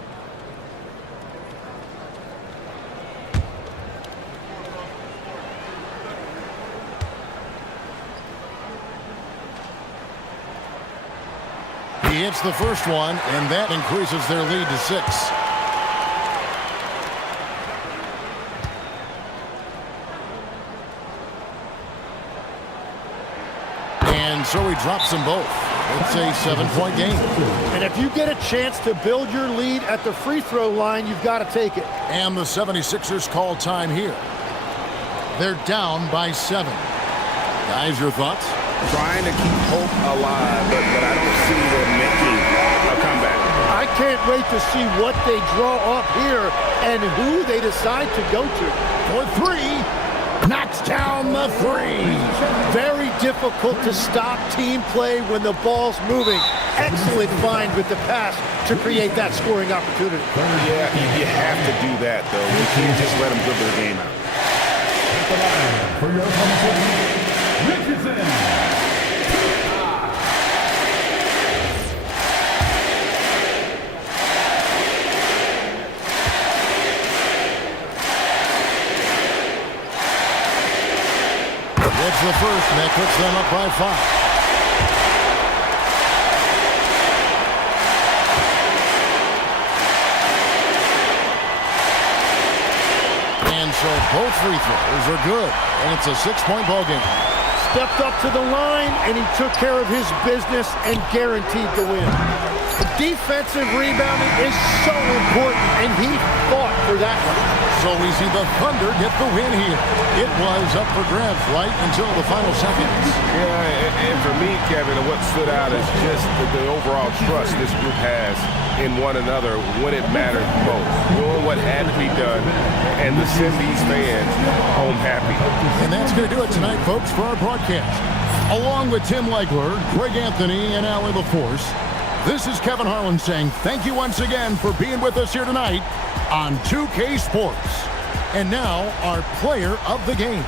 He hits the first one, and that increases their lead to 6. And so he drops them both. It's a 7-point game. And if you get a chance to build your lead at the free throw line, you've got to take it. And the 76ers call time here. They're down by 7. Guys, your thoughts? Trying to keep hope alive, but I don't see them making a comeback. I can't wait to see what they draw up here and who they decide to go to. For 3. Knocks down the 3. Very difficult to stop team play when the ball's moving. Excellent find with the pass to create that scoring opportunity. Yeah, you have to do that, though. You can't just let them dribble the game out. For your Oklahoma City, Richardson. It's the first, and that puts them up by 5. And so both free throws are good, and it's a 6-point ball game. Stepped up to the line, and he took care of his business and guaranteed the win. The defensive rebounding is so important, and he fought for that one. So we see the Thunder get the win here. It was up for grabs right until the final seconds. Yeah, and for me, Kevin, what stood out is just the overall trust this group has in one another when it mattered most. Doing what had to be done and to send these fans home happy. And that's going to do it tonight, folks, for our broadcast. Along with Tim Legler, Greg Anthony, and Allie LaForce, this is Kevin Harlan saying thank you once again for being with us here tonight on 2K Sports. And now, our player of the game.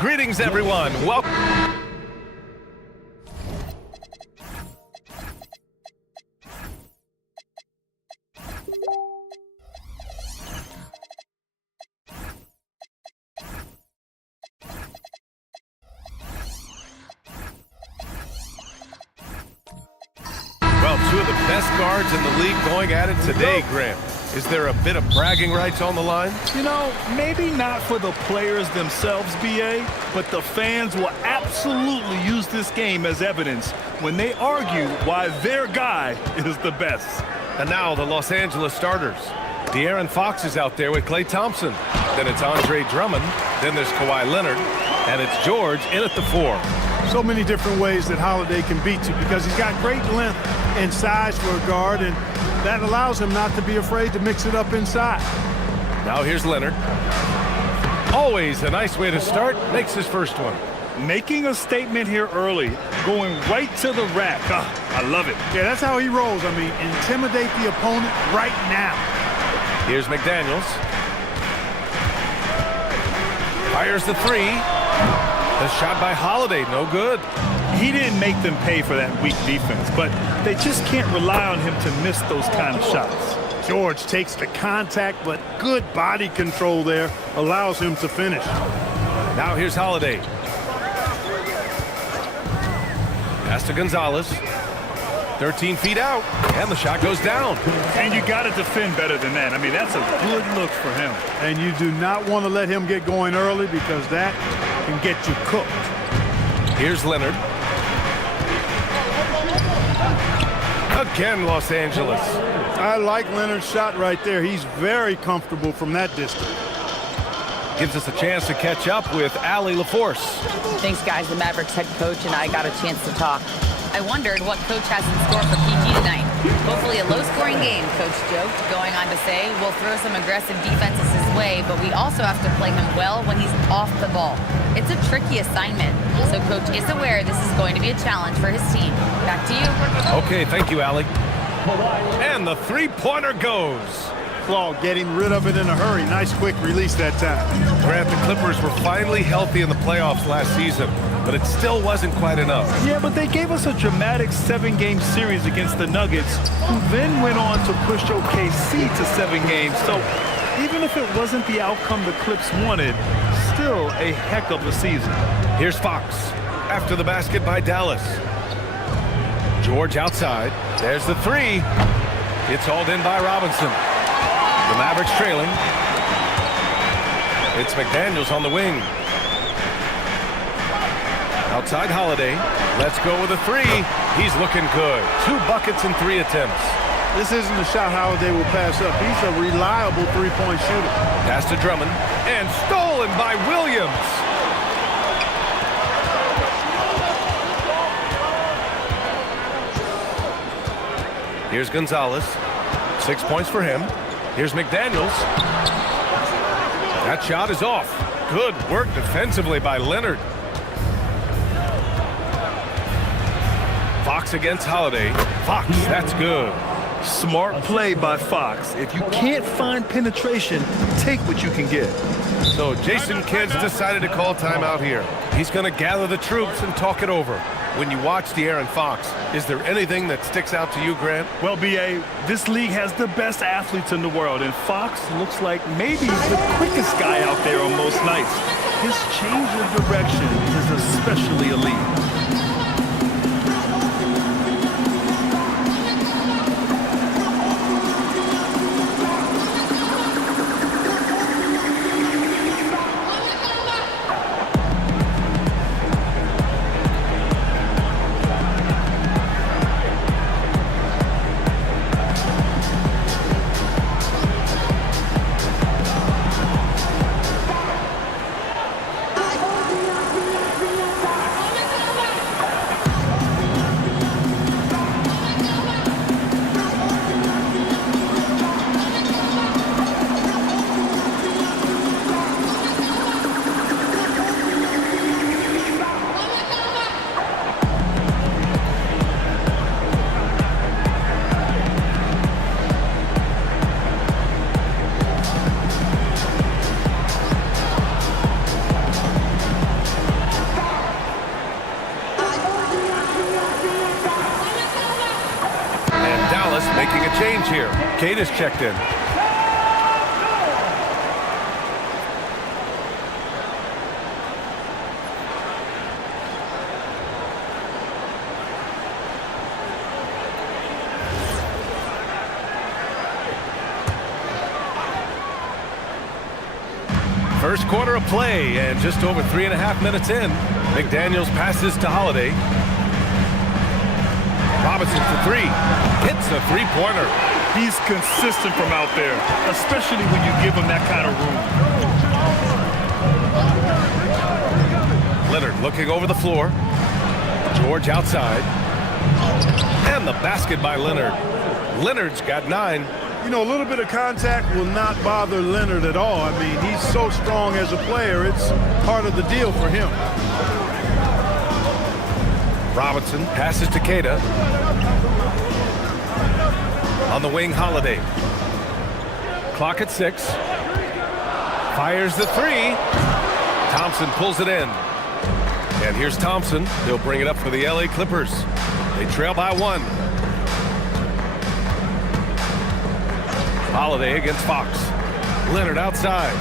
Greetings, everyone. Welcome. Well, two of the best guards in the league going at it today, Graham. Is there a bit of bragging rights on the line? You know, maybe not for the players themselves, BA, but the fans will absolutely use this game as evidence when they argue why their guy is the best. And now the Los Angeles starters. De'Aaron Fox is out there with Klay Thompson. Then it's Andre Drummond. Then there's Kawhi Leonard. And it's George in at the 4. So many different ways that Holiday can beat you because he's got great length and size for a guard, and that allows him not to be afraid to mix it up inside. Now here's Leonard. Always a nice way to start. Makes his first one. Making a statement here early, going right to the rack. I love it. Yeah, that's how he rolls. I mean, intimidate the opponent right now. Here's McDaniels. Fires the 3. The shot by Holiday, no good. He didn't make them pay for that weak defense, but they just can't rely on him to miss those kind of shots. George takes the contact, but good body control there allows him to finish. Now here's Holiday. Pass to Gonzalez. 13 feet out, and the shot goes down. And you got to defend better than that. I mean, that's a good look for him. And you do not want to let him get going early because that can get you cooked. Here's Leonard. Again, Los Angeles. I like Leonard's shot right there. He's very comfortable from that distance. Gives us a chance to catch up with Allie LaForce. Thanks, guys. The Mavericks head coach and I got a chance to talk. I wondered what Coach has in store for PG tonight. Hopefully a low-scoring game, Coach joked, going on to say, we'll throw some aggressive defenses his way, but we also have to play him well when he's off the ball. It's a tricky assignment, so Coach is aware this is going to be a challenge for his team. Back to you. Okay, thank you, Allie. And the three-pointer goes. Claw getting rid of it in a hurry. Nice quick release that time. Grant, the Clippers were finally healthy in the playoffs last season, but it still wasn't quite enough. Yeah, but they gave us a dramatic 7-game series against the Nuggets, who then went on to push OKC to 7 games. So even if it wasn't the outcome the Clips wanted, still a heck of a season. Here's Fox after the basket by Dallas. George outside. There's the 3. It's hauled in by Robinson. The Mavericks trailing. It's McDaniels on the wing. Outside Holiday. Let's go with a 3. He's looking good. 2 buckets in 3 attempts. This isn't a shot Holiday will pass up. He's a reliable three-point shooter. Pass to Drummond. And stolen by Williams. Here's Gonzalez. 6 points for him. Here's McDaniels. That shot is off. Good work defensively by Leonard. Fox against Holiday. Fox, that's good. Smart play by Fox. If you can't find penetration, take what you can get. So Jason Kidd's decided to call timeout here. He's going to gather the troops and talk it over. When you watch De'Aaron Fox, is there anything that sticks out to you, Grant? Well, B.A., this league has the best athletes in the world, and Fox looks like maybe the quickest guy out there on most nights. His change of direction is especially elite. Dallas making a change here. Kate is checked in. First quarter of play, and just over 3.5 minutes in. McDaniels passes to Holiday. Robinson for three. Hits a three-pointer. He's consistent from out there, especially when you give him that kind of room. Leonard looking over the floor. George outside. And the basket by Leonard. Leonard's got 9. You know, a little bit of contact will not bother Leonard at all. I mean, he's so strong as a player. It's part of the deal for him. Robinson passes to Queta. On the wing, Holiday. Clock at 6. Fires the 3. Thompson pulls it in. And here's Thompson. He'll bring it up for the LA Clippers. They trail by 1. Holiday against Fox. Leonard outside.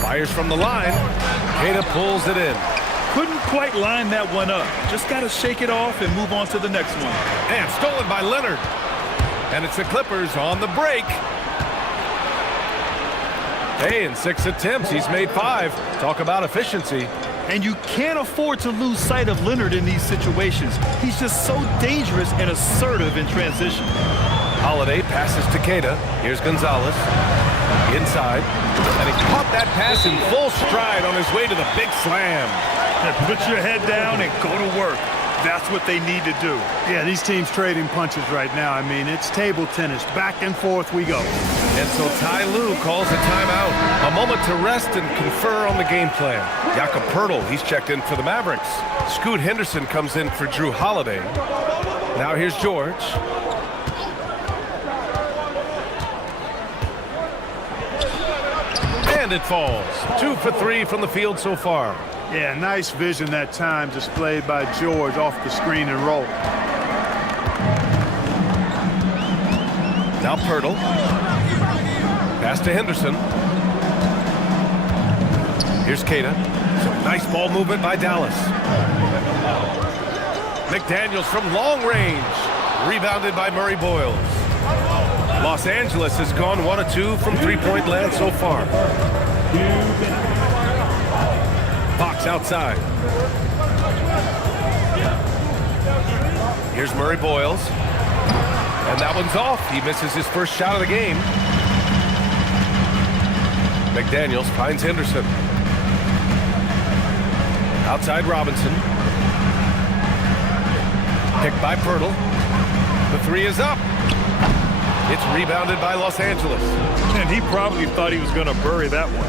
Fires from the line. Queta pulls it in. Couldn't quite line that one up. Just got to shake it off and move on to the next one. And stolen by Leonard. And it's the Clippers on the break. Hey, in 6 attempts, he's made 5. Talk about efficiency. And you can't afford to lose sight of Leonard in these situations. He's just so dangerous and assertive in transition. Holiday passes to Queta. Here's Gonzalez. Inside. And he caught that pass in full stride on his way to the big slam. Put your head down and go to work. That's what they need to do. Yeah, these teams trading punches right now. I mean, it's table tennis. Back and forth we go. And so Ty Lue calls a timeout. A moment to rest and confer on the game plan. Jakob Poeltl, he's checked in for the Mavericks. Scoot Henderson comes in for Drew Holiday. Now here's George. And it falls. 2 for 3 from the field so far. Yeah, nice vision that time displayed by George off the screen and roll. Now Poeltl. Pass to Henderson. Here's Queta. Some nice ball movement by Dallas. McDaniels from long range. Rebounded by Murray Boyles. Los Angeles has gone 1 of 2 from three-point land so far. Fox outside. Here's Murray Boyles. And that one's off. He misses his first shot of the game. McDaniels finds Henderson. Outside Robinson. Picked by Poeltl. The 3 is up. It's rebounded by Los Angeles. And he probably thought he was going to bury that one.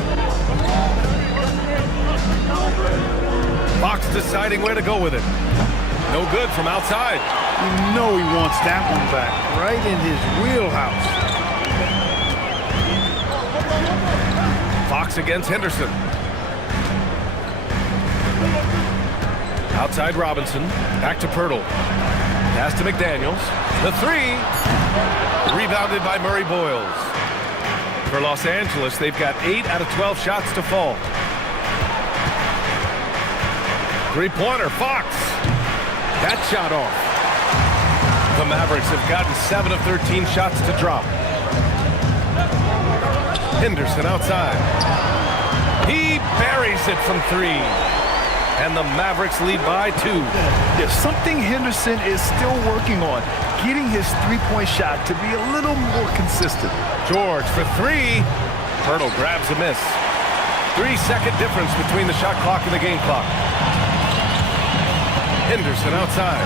Fox deciding where to go with it. No good from outside. You know he wants that one back, right in his wheelhouse. Fox against Henderson. Outside Robinson. Back to Poeltl. Pass to McDaniels. The 3. Rebounded by Murray Boyles. For Los Angeles, they've got 8 out of 12 shots to fall. Three-pointer, Fox. That shot off. The Mavericks have gotten 7 of 13 shots to drop. Henderson outside. He buries it from 3. And the Mavericks lead by 2. There's something Henderson is still working on. Getting his three-point shot to be a little more consistent. George for 3. Poeltl grabs a miss. 3-second difference between the shot clock and the game clock. Henderson outside.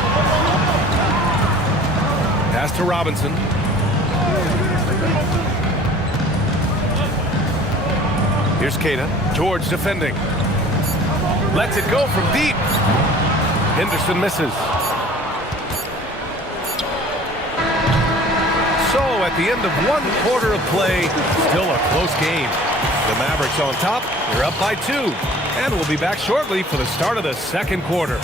Pass to Robinson. Here's Queta. George defending. Lets it go from deep. Henderson misses. So at the end of 1 quarter of play, still a close game. The Mavericks on top. They're up by 2. And we'll be back shortly for the start of the second quarter.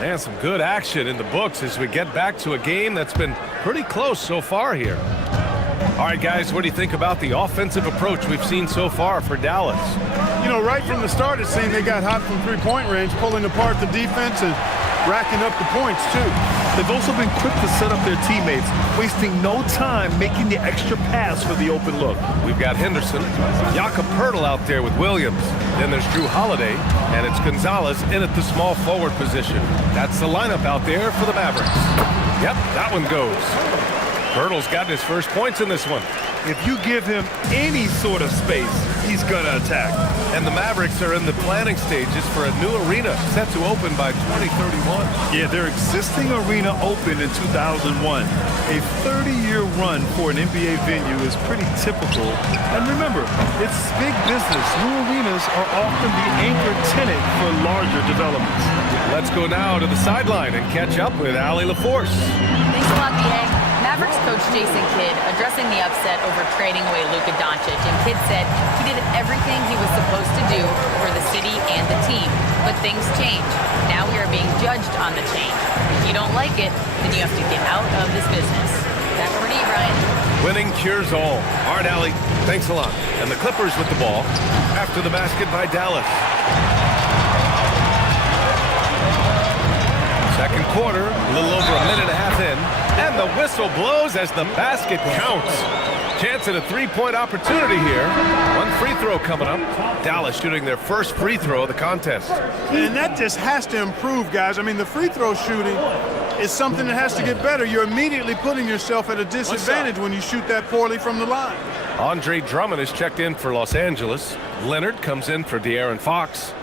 And some good action in the books as we get back to a game that's been pretty close so far here. All right, guys, what do you think about the offensive approach we've seen so far for Dallas? You know, right from the start, it seemed they got hot from three-point range, pulling apart the defense and racking up the points, too. They've also been quick to set up their teammates, wasting no time making the extra pass for the open look. We've got Henderson, Jakob Poeltl out there with Williams. Then there's Drew Holiday, and it's Gonzalez in at the small forward position. That's the lineup out there for the Mavericks. Yep, that one goes. Poeltl's got his first points in this one. If you give him any sort of space, he's going to attack. And the Mavericks are in the planning stages for a new arena set to open by 2031. Yeah, their existing arena opened in 2001. A 30-year run for an NBA venue is pretty typical. And remember, it's big business. New arenas are often the anchor tenant for larger developments. Let's go now to the sideline and catch up with Allie LaForce. Thanks a lot, B.A. Mavericks coach Jason Kidd addressing the upset over trading away Luka Doncic, and Kidd said he did everything he was supposed to do for the city and the team. But things change. Now we are being judged on the change. If you don't like it, then you have to get out of this business. Back over to you, Ryan. Winning cures all. All right, Allie, thanks a lot. And the Clippers with the ball after the basket by Dallas. Second quarter, a little over a minute and a half in, and the whistle blows as the basket counts. Chance at a three-point opportunity here. One free throw coming up. Dallas shooting their first free throw of the contest. And that just has to improve, guys. I mean, the free throw shooting is something that has to get better. You're immediately putting yourself at a disadvantage when you shoot that poorly from the line. Andre Drummond is checked in for Los Angeles. Leonard comes in for De'Aaron Fox.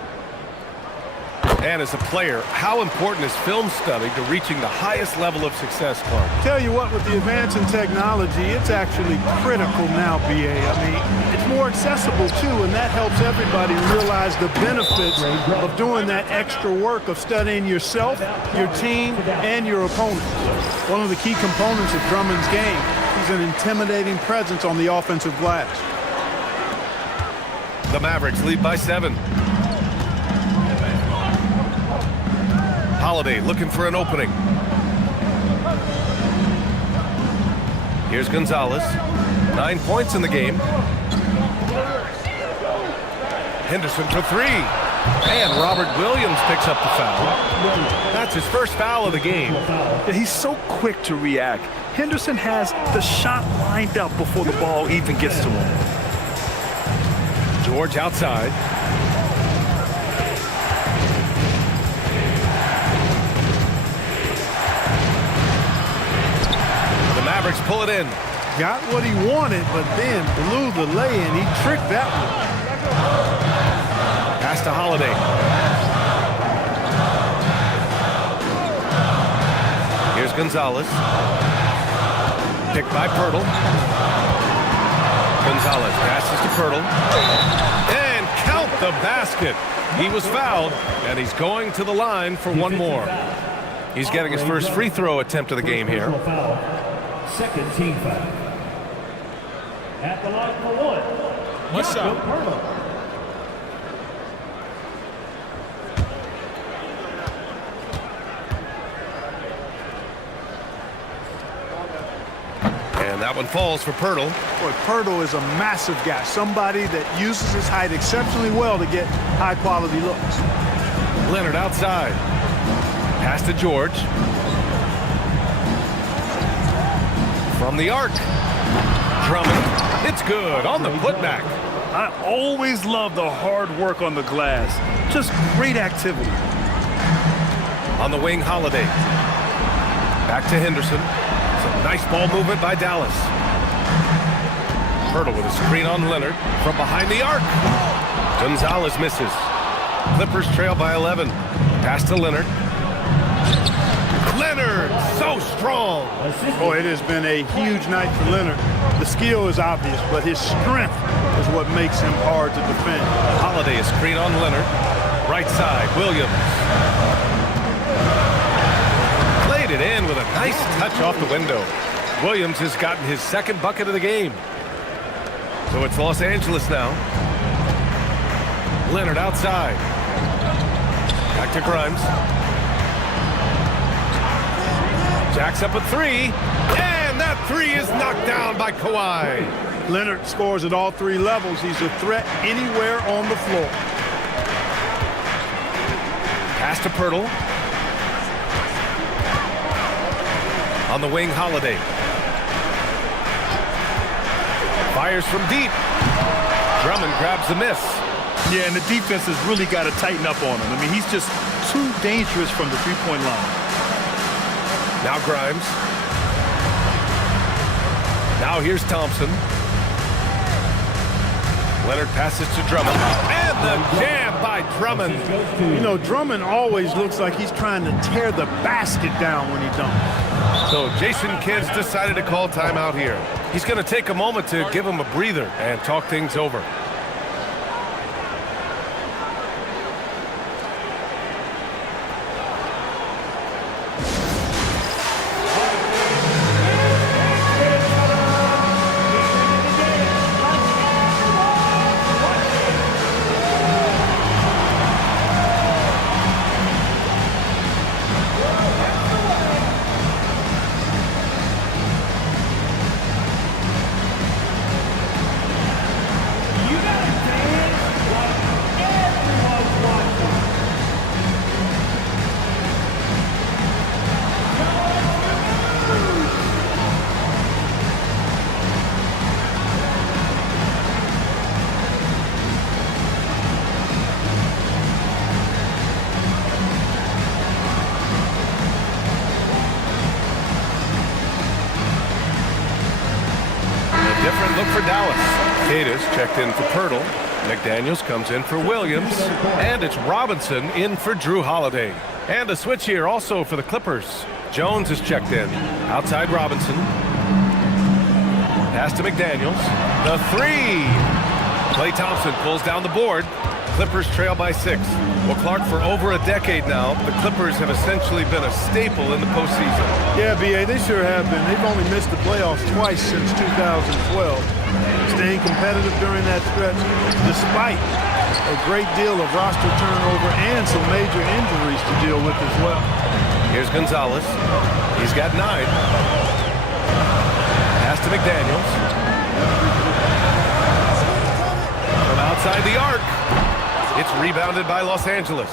And as a player, how important is film study to reaching the highest level of success, Clark? Tell you what, with the advance in technology, it's actually critical now, BA. I mean, it's more accessible, too, and that helps everybody realize the benefits of doing that extra work of studying yourself, your team, and your opponent. One of the key components of Drummond's game, he's an intimidating presence on the offensive glass. The Mavericks lead by 7. Holiday looking for an opening. Here's Gonzalez. 9 points in the game. Henderson for 3. And Robert Williams picks up the foul. That's his first foul of the game. He's so quick to react. Henderson has the shot lined up before the ball even gets to him. George outside. Mavericks pull it in. Got what he wanted, but then blew the lay-in. He tricked that one. Pass to Holiday. Here's Gonzalez. Picked by Poeltl. Gonzalez passes to Poeltl. And count the basket. He was fouled, and he's going to the line for one more. He's getting his first free throw attempt of the game here. Second team foul. At the line for 1. What's up? And that one falls for Poeltl. Boy, Poeltl is a massive guy, somebody that uses his height exceptionally well to get high-quality looks. Leonard outside. Pass to George. From the arc. Drummond. It's good on the putback. I always love the hard work on the glass. Just great activity. On the wing, Holiday. Back to Henderson. Some nice ball movement by Dallas. Hurdle with a screen on Leonard from behind the arc. Gonzalez misses. Clippers trail by 11. Pass to Leonard. Leonard, so strong. Boy, it has been a huge night for Leonard. The skill is obvious, but his strength is what makes him hard to defend. Holiday, a screen on Leonard. Right side, Williams. Played it in with a nice touch off the window. Williams has gotten his second bucket of the game. So it's Los Angeles now. Leonard outside. Back to Grimes. Jacks up a three. And that three is knocked down by Kawhi. Leonard scores at all three levels. He's a threat anywhere on the floor. Pass to Pirtle. On the wing, Holiday. Fires from deep. Drummond grabs the miss. Yeah, and the defense has really got to tighten up on him. I mean, he's just too dangerous from the three-point line. Now Grimes. Now here's Thompson. Leonard passes to Drummond. And the jam by Drummond. You know, Drummond always looks like he's trying to tear the basket down when he dunks. So Jason Kidd's decided to call timeout here. He's going to take a moment to give him a breather and talk things over. Look for Dallas. Cadis checked in for Pirtle. McDaniels comes in for Williams. And it's Robinson in for Drew Holiday. And a switch here also for the Clippers. Jones is checked in. Outside Robinson. Pass to McDaniels. The three. Klay Thompson pulls down the board. Clippers trail by 6. Well, Clark, for over a decade now, the Clippers have essentially been a staple in the postseason. Yeah, B.A., they sure have been. They've only missed the playoffs twice since 2012. Staying competitive during that stretch, despite a great deal of roster turnover and some major injuries to deal with as well. Here's Gonzalez. He's got 9. Pass to McDaniels. From outside the arc. It's rebounded by Los Angeles.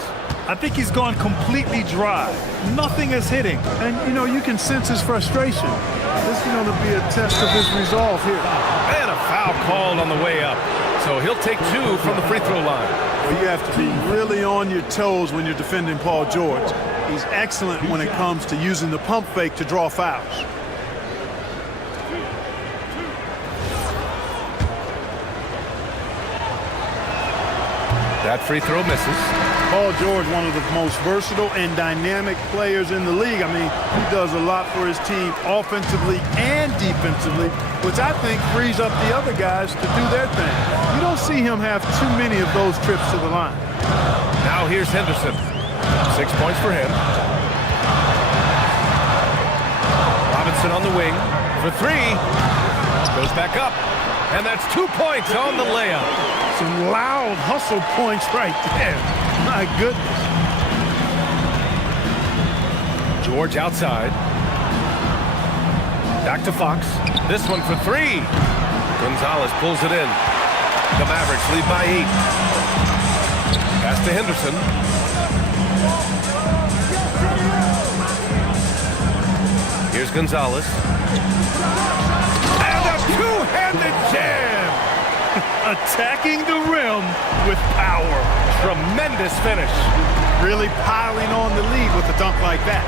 I think he's gone completely dry. Nothing is hitting. And, you know, you can sense his frustration. This is going to be a test of his resolve here. And a foul called on the way up. So he'll take 2 from the free throw line. Well, you have to be really on your toes when you're defending Paul George. He's excellent when it comes to using the pump fake to draw fouls. That free throw misses. Paul George, one of the most versatile and dynamic players in the league. I mean, he does a lot for his team offensively and defensively, which I think frees up the other guys to do their thing. You don't see him have too many of those trips to the line. Now here's Henderson. 6 points for him. Robinson on the wing for 3. Goes back up. And that's 2 points on the layup. Some loud hustle points right there. My goodness. George outside. Back to Fox. This one for 3. Gonzalez pulls it in. The Mavericks lead by 8. Pass to Henderson. Here's Gonzalez. And a two-handed jam. Attacking the rim with power. Tremendous finish. Really piling on the lead with a dunk like that.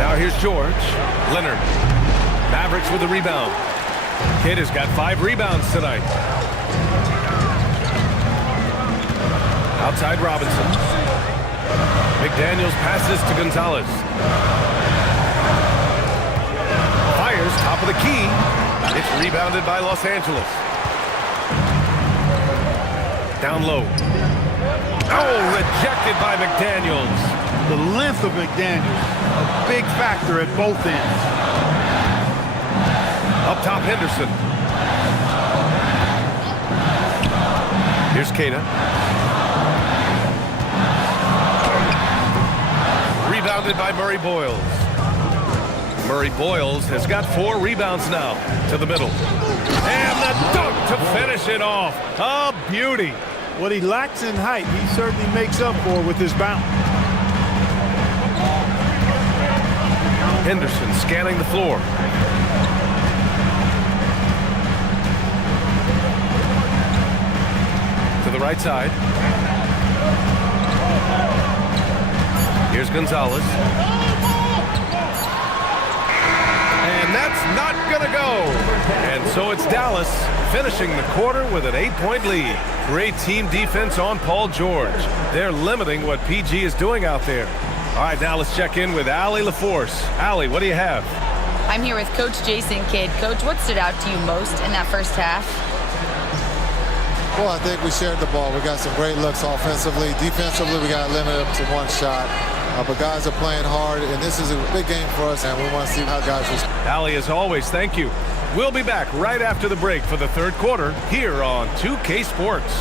Now here's George. Leonard. Mavericks with the rebound. Kidd has got 5 rebounds tonight. Outside Robinson. McDaniels passes to Gonzalez. Fires top of the key. It's rebounded by Los Angeles. Down low. Oh, rejected by McDaniels. The length of McDaniels, a big factor at both ends. Up top, Henderson. Here's Keita. Rebounded by Murray Boyles. Murray Boyles has got 4 rebounds now to the middle. And the dunk to finish it off. A beauty. What he lacks in height, he certainly makes up for with his bounce. Henderson scanning the floor. To the right side. Here's Gonzalez. And that's not gonna go. And so it's Dallas finishing the quarter with an 8-point lead. Great team defense on Paul George. They're limiting what PG is doing out there. All right, now let's check in with Allie LaForce. Allie, what do you have? I'm here with Coach Jason Kidd. Coach, what stood out to you most in that first half? Well, I think we shared the ball. We got some great looks offensively. Defensively, we got limited to 1 shot. But guys are playing hard, and this is a big game for us, and we want to see how guys respond. Allie, as always, thank you. We'll be back right after the break for the 3rd quarter here on 2K Sports.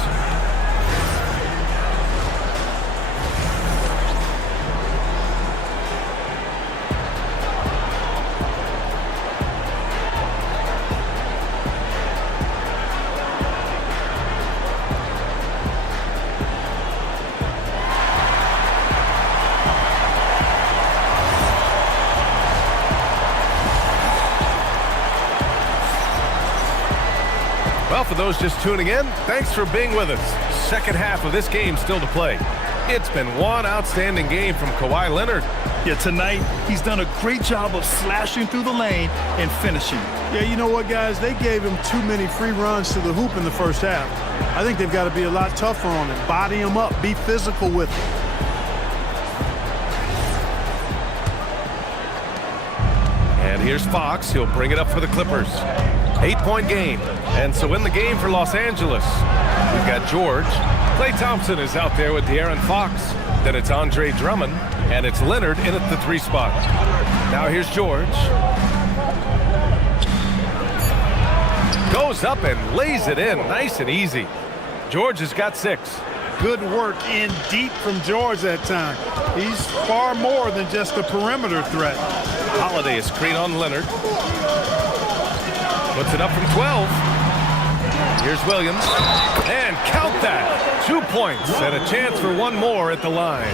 Well, for those just tuning in, thanks for being with us. Second half of this game still to play. It's been one outstanding game from Kawhi Leonard. Yeah, tonight he's done a great job of slashing through the lane and finishing. Yeah, you know what, guys? They gave him too many free runs to the hoop in the first half. I think they've got to be a lot tougher on him. Body him up. Be physical with him. And here's Fox. He'll bring it up for the Clippers. 8-point game. And so in the game for Los Angeles, we've got George. Klay Thompson is out there with De'Aaron Fox. Then it's Andre Drummond. And it's Leonard in at the 3 spot. Now here's George. Goes up and lays it in. Nice and easy. George has got 6. Good work in deep from George that time. He's far more than just a perimeter threat. Holiday is screen on Leonard. Puts it up from 12. Here's Williams. And count that. 2 points and a chance for 1 more at the line.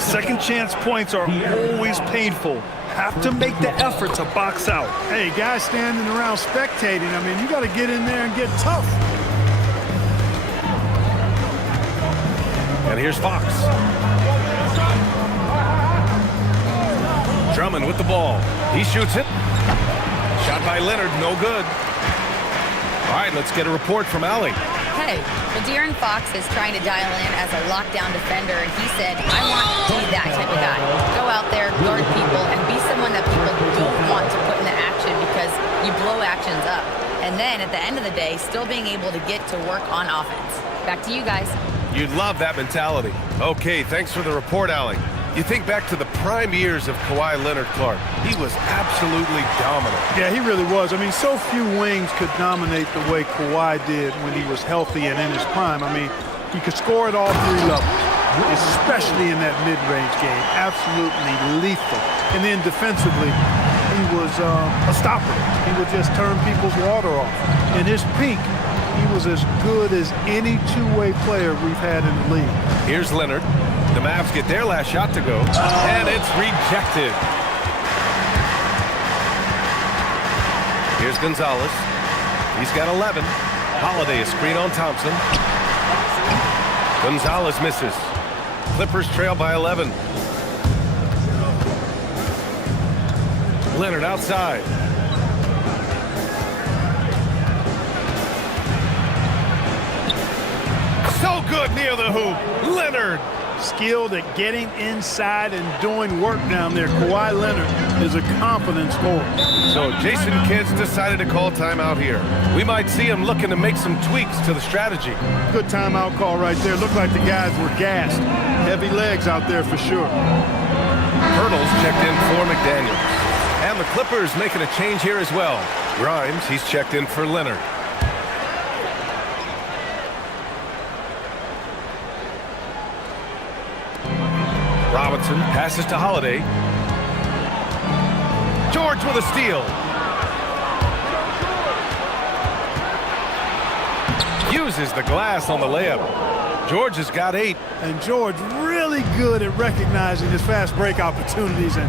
Second chance points are always painful. Have to make the effort to box out. Hey, guys standing around spectating, I mean, you got to get in there and get tough. And here's Fox. Drummond with the ball. He shoots it. Shot by Leonard, no good. All right, let's get a report from Allie. Hey, well, De'Aaron Fox is trying to dial in as a lockdown defender, and he said, I want to be that type of guy. Go out there, guard people, and be someone that people don't want to put into action because you blow actions up. And then at the end of the day, still being able to get to work on offense. Back to you guys. You'd love that mentality. Okay, thanks for the report, Allie. You think back to the prime years of Kawhi Leonard, Clark. He was absolutely dominant. Yeah, he really was. I mean, so few wings could dominate the way Kawhi did when he was healthy and in his prime. I mean, he could score at all 3 levels, especially in that mid-range game. Absolutely lethal. And then defensively, he was a stopper. He would just turn people's water off. In his peak, he was as good as any two-way player we've had in the league. Here's Leonard. The Mavs get their last shot to go, and it's rejected. Here's Gonzalez. He's got 11. Holiday is screen on Thompson. Gonzalez misses. Clippers trail by 11. Leonard outside. So good near the hoop. Leonard. Skilled at getting inside and doing work down there. Kawhi Leonard is a confident scorer. So Jason Kidd's decided to call timeout here. We might see him looking to make some tweaks to the strategy. Good timeout call right there. Looked like the guys were gassed. Heavy legs out there for sure. Hurdles checked in for McDaniels. And the Clippers making a change here as well. Grimes, he's checked in for Leonard. Robinson passes to Holiday. George with a steal. Uses the glass on the layup. George has got 8. And George really good at recognizing his fast break opportunities and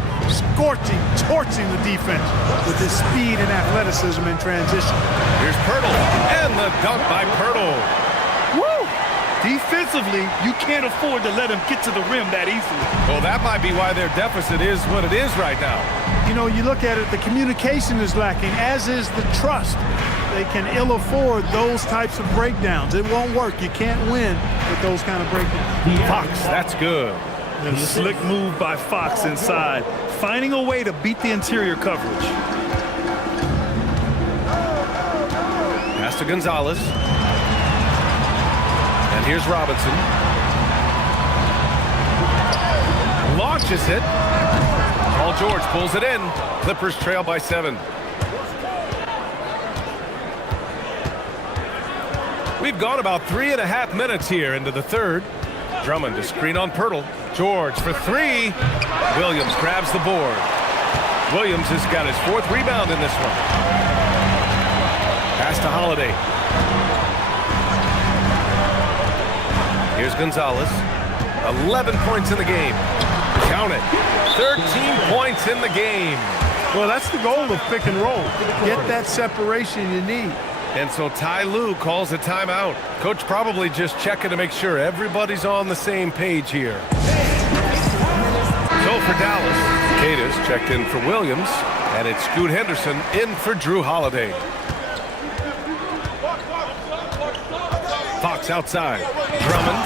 torching the defense with his speed and athleticism in transition. Here's Pirtle, and the dunk by Pirtle. Woo! Defensively, you can't afford to let him get to the rim that easily. Well, that might be why their deficit is what it is right now. You know, you look at it, the communication is lacking, as is the trust. They can ill afford those types of breakdowns. It won't work. You can't win with those kind of breakdowns. Fox, that's good. And a slick move by Fox inside, finding a way to beat the interior coverage. Pass to Gonzalez. And here's Robinson. Launches it. Paul George pulls it in. Clippers trail by 7. We've gone about 3.5 minutes here into the third. Drummond to screen on Pirtle. George for 3. Williams grabs the board. Williams has got his 4th rebound in this one. Pass to Holiday. Here's Gonzalez. 11 points in the game. Count it. 13 points in the game. Well, that's the goal of pick and roll. Get that separation you need. And so Ty Lue calls a timeout. Coach probably just checking to make sure everybody's on the same page here. So for Dallas, Cadis checked in for Williams, and it's Scoot Henderson in for Drew Holiday. Fox outside. Drummond.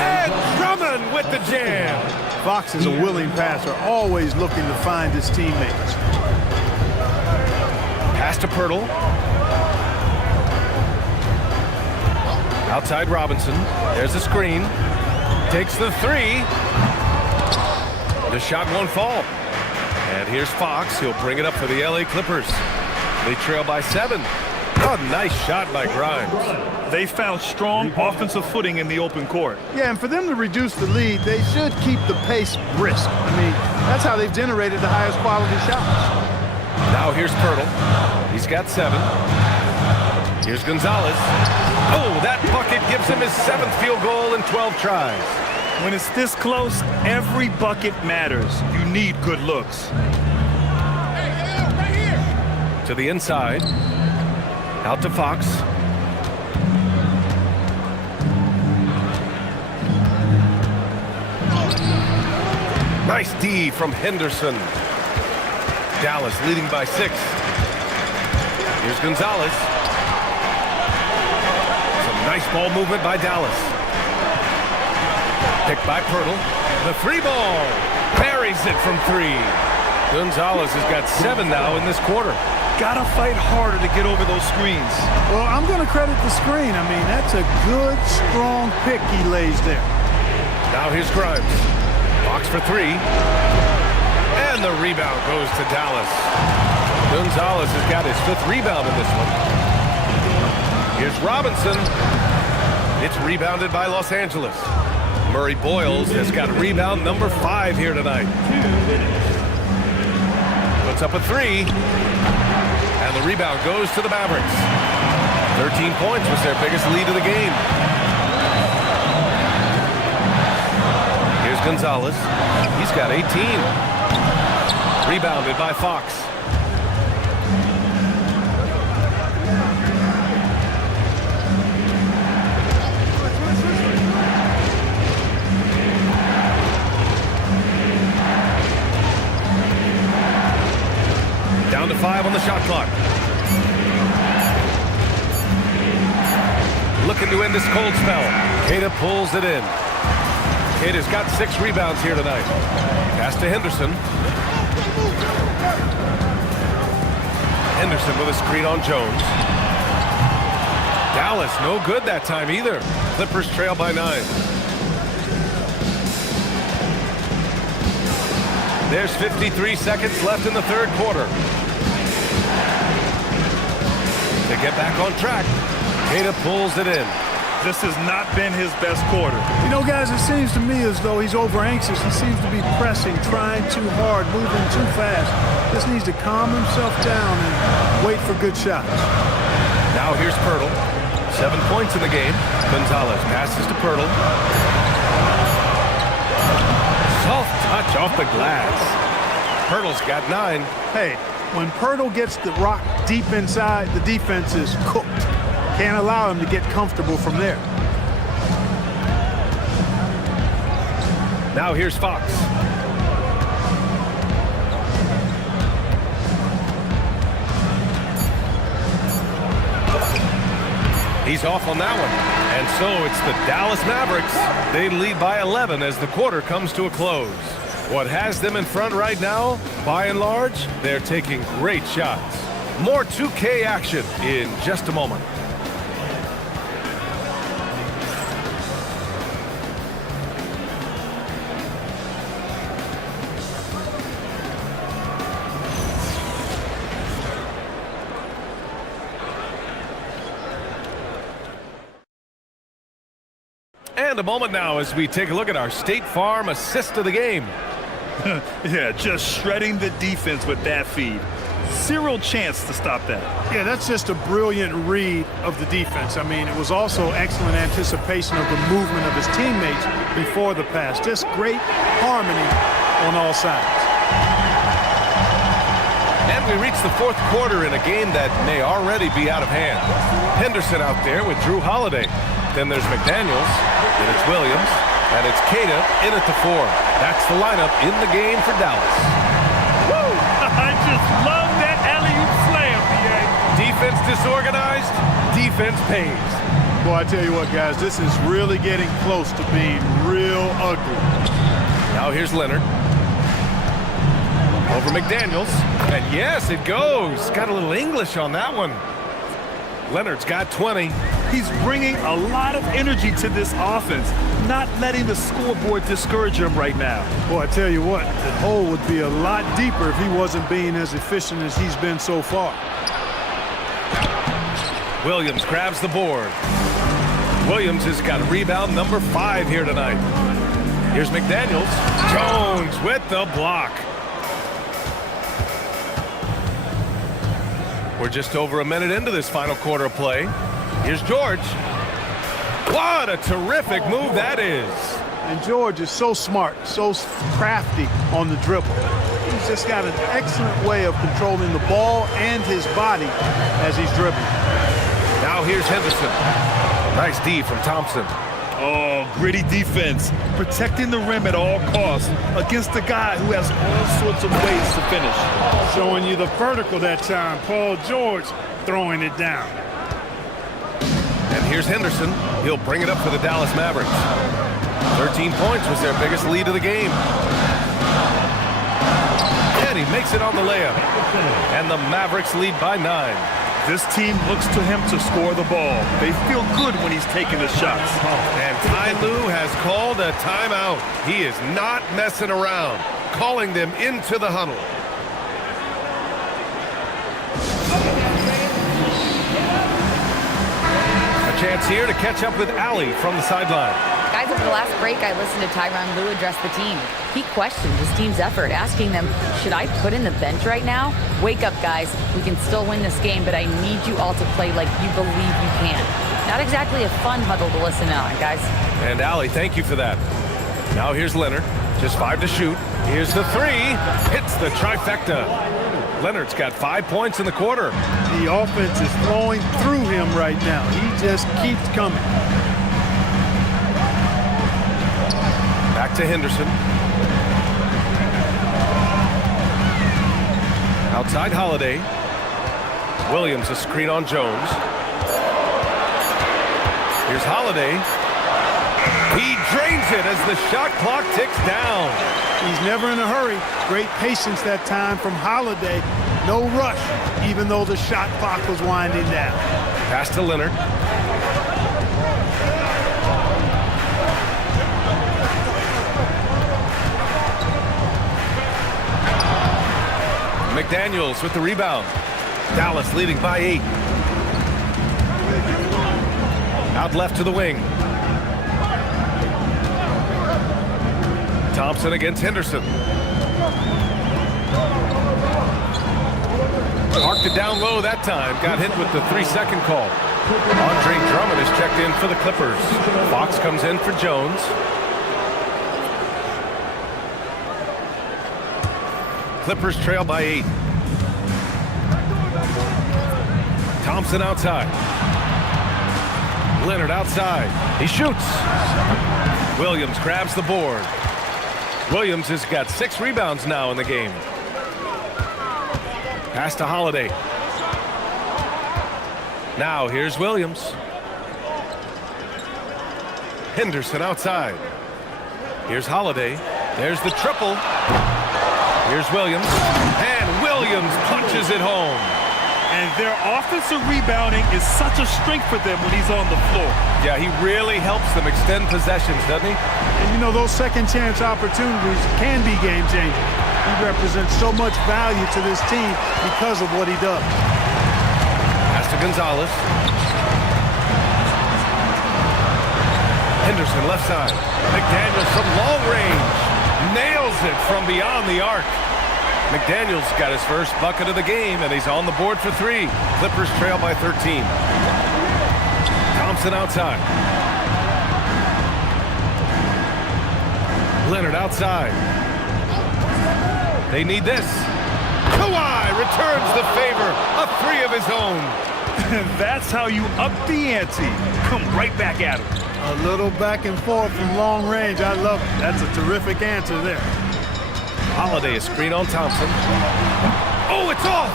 And Drummond with the jam. Fox is a willing passer, always looking to find his teammates. Pass to Pirtle. Outside Robinson. There's a screen. Takes the 3. The shot won't fall. And here's Fox. He'll bring it up for the LA Clippers. They trail by 7. Oh, nice shot by Grimes. They found strong offensive footing in the open court. Yeah, and for them to reduce the lead, they should keep the pace brisk. I mean, that's how they've generated the highest quality shots. Now here's Pirtle. He's got 7. Here's Gonzalez. Oh, that bucket gives him his 7th field goal in 12 tries. When it's this close, every bucket matters. You need good looks. To the inside. Out to Fox. Nice D from Henderson. Dallas leading by 6. Here's Gonzalez. Nice ball movement by Dallas. Picked by Pirtle. The 3 ball. Buries it from 3. Gonzalez has got 7 now in this quarter. Gotta fight harder to get over those screens. Well, I'm going to credit the screen. I mean, that's a good, strong pick he lays there. Now here's Grimes. Fox for 3. And the rebound goes to Dallas. Gonzalez has got his 5th rebound in this one. Here's Robinson. It's rebounded by Los Angeles. Murray Boyles has got rebound number 5 here tonight. Puts up a 3. And the rebound goes to the Mavericks. 13 points was their biggest lead of the game. Here's Gonzalez. He's got 18. Rebounded by Fox. Down to 5 on the shot clock. Looking to end this cold spell. Queta pulls it in. Queta's got 6 rebounds here tonight. Pass to Henderson. Henderson with a screen on Jones. Dallas no good that time either. Clippers trail by 9. There's 53 seconds left in the third quarter. To get back on track, Queta pulls it in. This has not been his best quarter. You know, guys, it seems to me as though he's over anxious. He seems to be pressing, trying too hard, moving too fast. Just needs to calm himself down and wait for good shots. Now here's Pirtle. 7 points in the game. Gonzalez passes to Pirtle. Soft touch off the glass. Pirtle's got 9. Hey, when Pirtle gets the rock deep inside, the defense is cooked. Can't allow him to get comfortable from there. Now here's Fox. He's off on that one. And so it's the Dallas Mavericks. They lead by 11 as the quarter comes to a close. What has them in front right now, by and large, they're taking great shots. More 2K action in just a moment. And a moment now as we take a look at our State Farm assist of the game. Yeah, just shredding the defense with that feed. Zero chance to stop that. Yeah, that's just a brilliant read of the defense. I mean, it was also excellent anticipation of the movement of his teammates before the pass. Just great harmony on all sides. And we reach the fourth quarter in a game that may already be out of hand. Henderson out there with Drew Holiday. Then there's McDaniels, then it's Williams, and it's Queta in at the 4. That's the lineup in the game for Dallas. Woo! I just love that alley-oop slam, BA. Defense disorganized, defense pays. Boy, I tell you what, guys, this is really getting close to being real ugly. Now here's Leonard. Over McDaniels, and yes, it goes. Got a little English on that one. Leonard's got 20. He's bringing a lot of energy to this offense, not letting the scoreboard discourage him right now. Boy, I tell you what, the hole would be a lot deeper if he wasn't being as efficient as he's been so far. Williams grabs the board. Williams has got rebound number 5 here tonight. Here's McDaniels. Jones with the block. We're just over a minute into this final quarter of play. Here's George. What a terrific move that is. And George is so smart, so crafty on the dribble. He's just got an excellent way of controlling the ball and his body as he's dribbling. Now here's Henderson. Nice D from Thompson. Oh, gritty defense, protecting the rim at all costs against a guy who has all sorts of ways to finish. Showing you the vertical that time. Paul George throwing it down. And here's Henderson. He'll bring it up for the Dallas Mavericks. 13 points was their biggest lead of the game. And he makes it on the layup. And the Mavericks lead by 9. This team looks to him to score the ball. They feel good when he's taking the shots. And Ty Lue has called a timeout. He is not messing around, calling them into the huddle. A chance here to catch up with Allie from the sideline. Guys, over the last break, I listened to Tyronn Lue address the team. He questioned his team's effort, asking them, should I put in the bench right now? Wake up, guys. We can still win this game, but I need you all to play like you believe you can. Not exactly a fun huddle to listen on, guys. And Allie, thank you for that. Now here's Leonard. Just 5 to shoot. Here's the 3. Hits the trifecta. Leonard's got 5 points in the quarter. The offense is flowing through him right now. He just keeps coming. Back to Henderson. Outside Holiday. Williams a screen on Jones. Here's Holiday. it as the shot clock ticks down. He's never in a hurry. Great patience that time from Holiday. No rush, even though the shot clock was winding down. Pass to Leonard. McDaniels with the rebound. Dallas leading by 8. Out left to the wing. Thompson against Henderson. Marked it down low that time. Got hit with the 3-second call. Andre Drummond is checked in for the Clippers. Fox comes in for Jones. Clippers trail by 8. Thompson outside. Leonard outside. He shoots. Williams grabs the board. Williams has got 6 rebounds now in the game. Pass to Holiday. Now here's Williams. Henderson outside. Here's Holiday. There's the triple. Here's Williams. And Williams punches it home. And their offensive rebounding is such a strength for them when he's on the floor. Yeah, he really helps them extend possessions, doesn't he? And you know, those second chance opportunities can be game changing. He represents so much value to this team because of what he does. Pass to Gonzalez. Henderson left side. McDaniels from long range. Nails it from beyond the arc. McDaniels got his first bucket of the game, and he's on the board for 3. Clippers trail by 13. Thompson outside. Leonard outside. They need this. Kawhi returns the favor. A 3 of his own. That's how you up the ante. Come right back at him. A little back and forth from long range. I love it. That's a terrific answer there. Holiday, a screen on Thompson. Oh, it's off!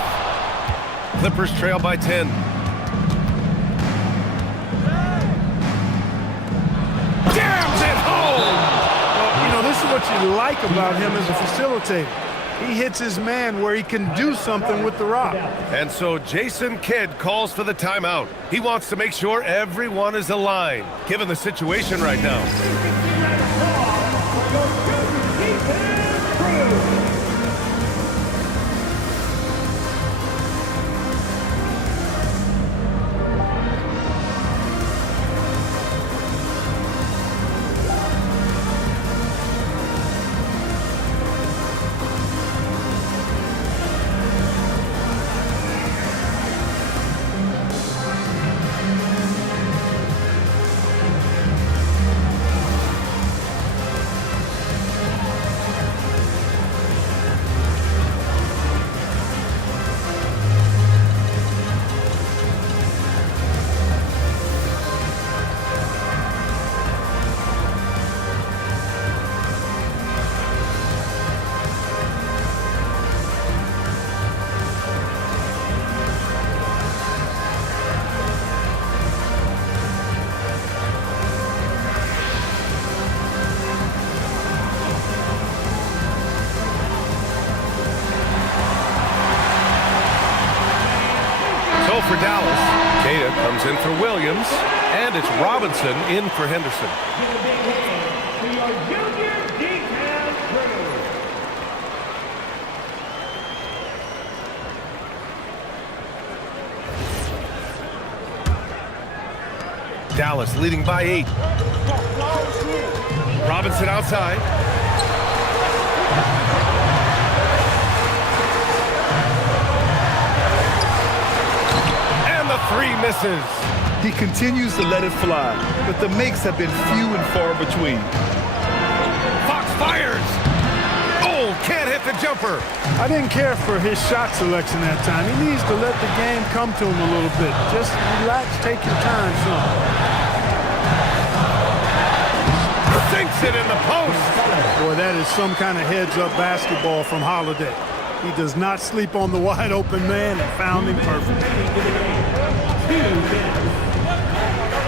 Clippers trail by 10. Jams it home! Well, you know, this is what you like about him as a facilitator. He hits his man where he can do something with the rock. And so Jason Kidd calls for the timeout. He wants to make sure everyone is aligned, given the situation right now. For Dallas, Cada comes in for Williams, and it's Robinson in for Henderson. Dallas leading by 8. Robinson outside. The 3 misses. He continues to let it fly, but the makes have been few and far between. Fox fires. Oh, can't hit the jumper. I didn't care for his shot selection that time. He needs to let the game come to him a little bit. Just relax, take your time, son. Sinks it in the post. Boy, that is some kind of heads-up basketball from Holiday. He does not sleep on the wide-open man and found him perfect.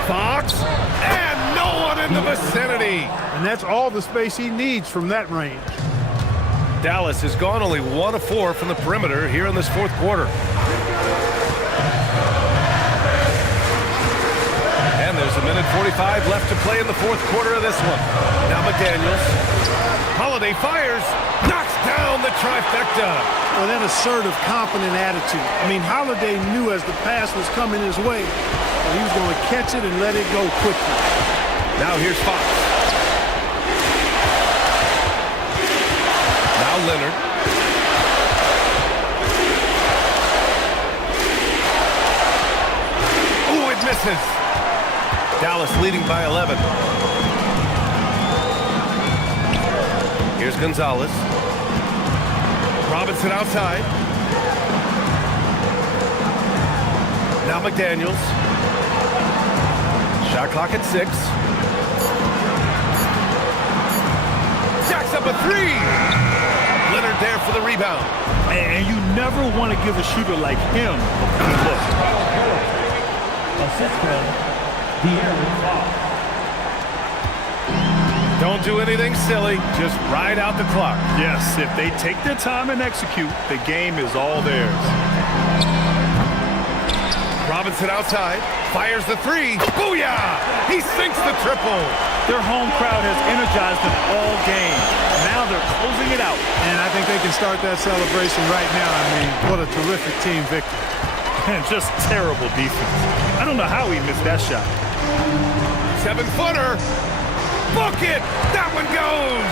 Fox, and no one in the vicinity. And that's all the space he needs from that range. Dallas has gone only 1 of 4 from the perimeter here in this fourth quarter. And there's a minute 45 left to play in the fourth quarter of this one. Now McDaniels. Holiday fires. Knocks down the trifecta. Well, that assertive, confident attitude. I mean, Holiday knew as the pass was coming his way, he was going to catch it and let it go quickly. Now here's Fox. Now Leonard. Ooh, it misses. Dallas leading by 11. Here's Gonzalez. Robinson outside. Now McDaniels. Shot clock at 6. Jacks up a 3. Leonard there for the rebound. And you never want to give a shooter like him a good look. Don't do anything silly. Just ride out the clock. Yes, if they take their time and execute, the game is all theirs. Robinson outside. Fires the 3. Booyah! He sinks the triple. Their home crowd has energized them all game. Now they're closing it out. And I think they can start that celebration right now. I mean, what a terrific team victory. And just terrible defense. I don't know how he missed that shot. 7-footer. Book it! That one goes!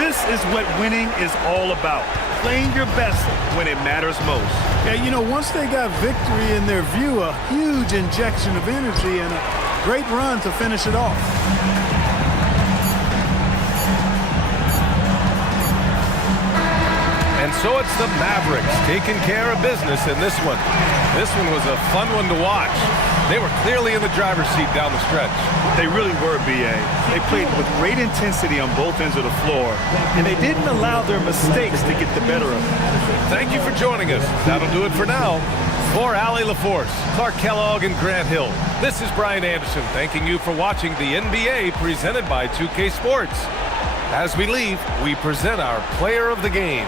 This is what winning is all about. Playing your best when it matters most. Yeah, you know, once they got victory in their view, a huge injection of energy and a great run to finish it off. And so it's the Mavericks taking care of business in this one. This one was a fun one to watch. They were clearly in the driver's seat down the stretch. They really were, B.A. They played with great intensity on both ends of the floor, and they didn't allow their mistakes to get the better of them. Thank you for joining us. That'll do it for now. For Allie LaForce, Clark Kellogg, and Grant Hill, this is Brian Anderson thanking you for watching the NBA presented by 2K Sports. As we leave, we present our player of the game.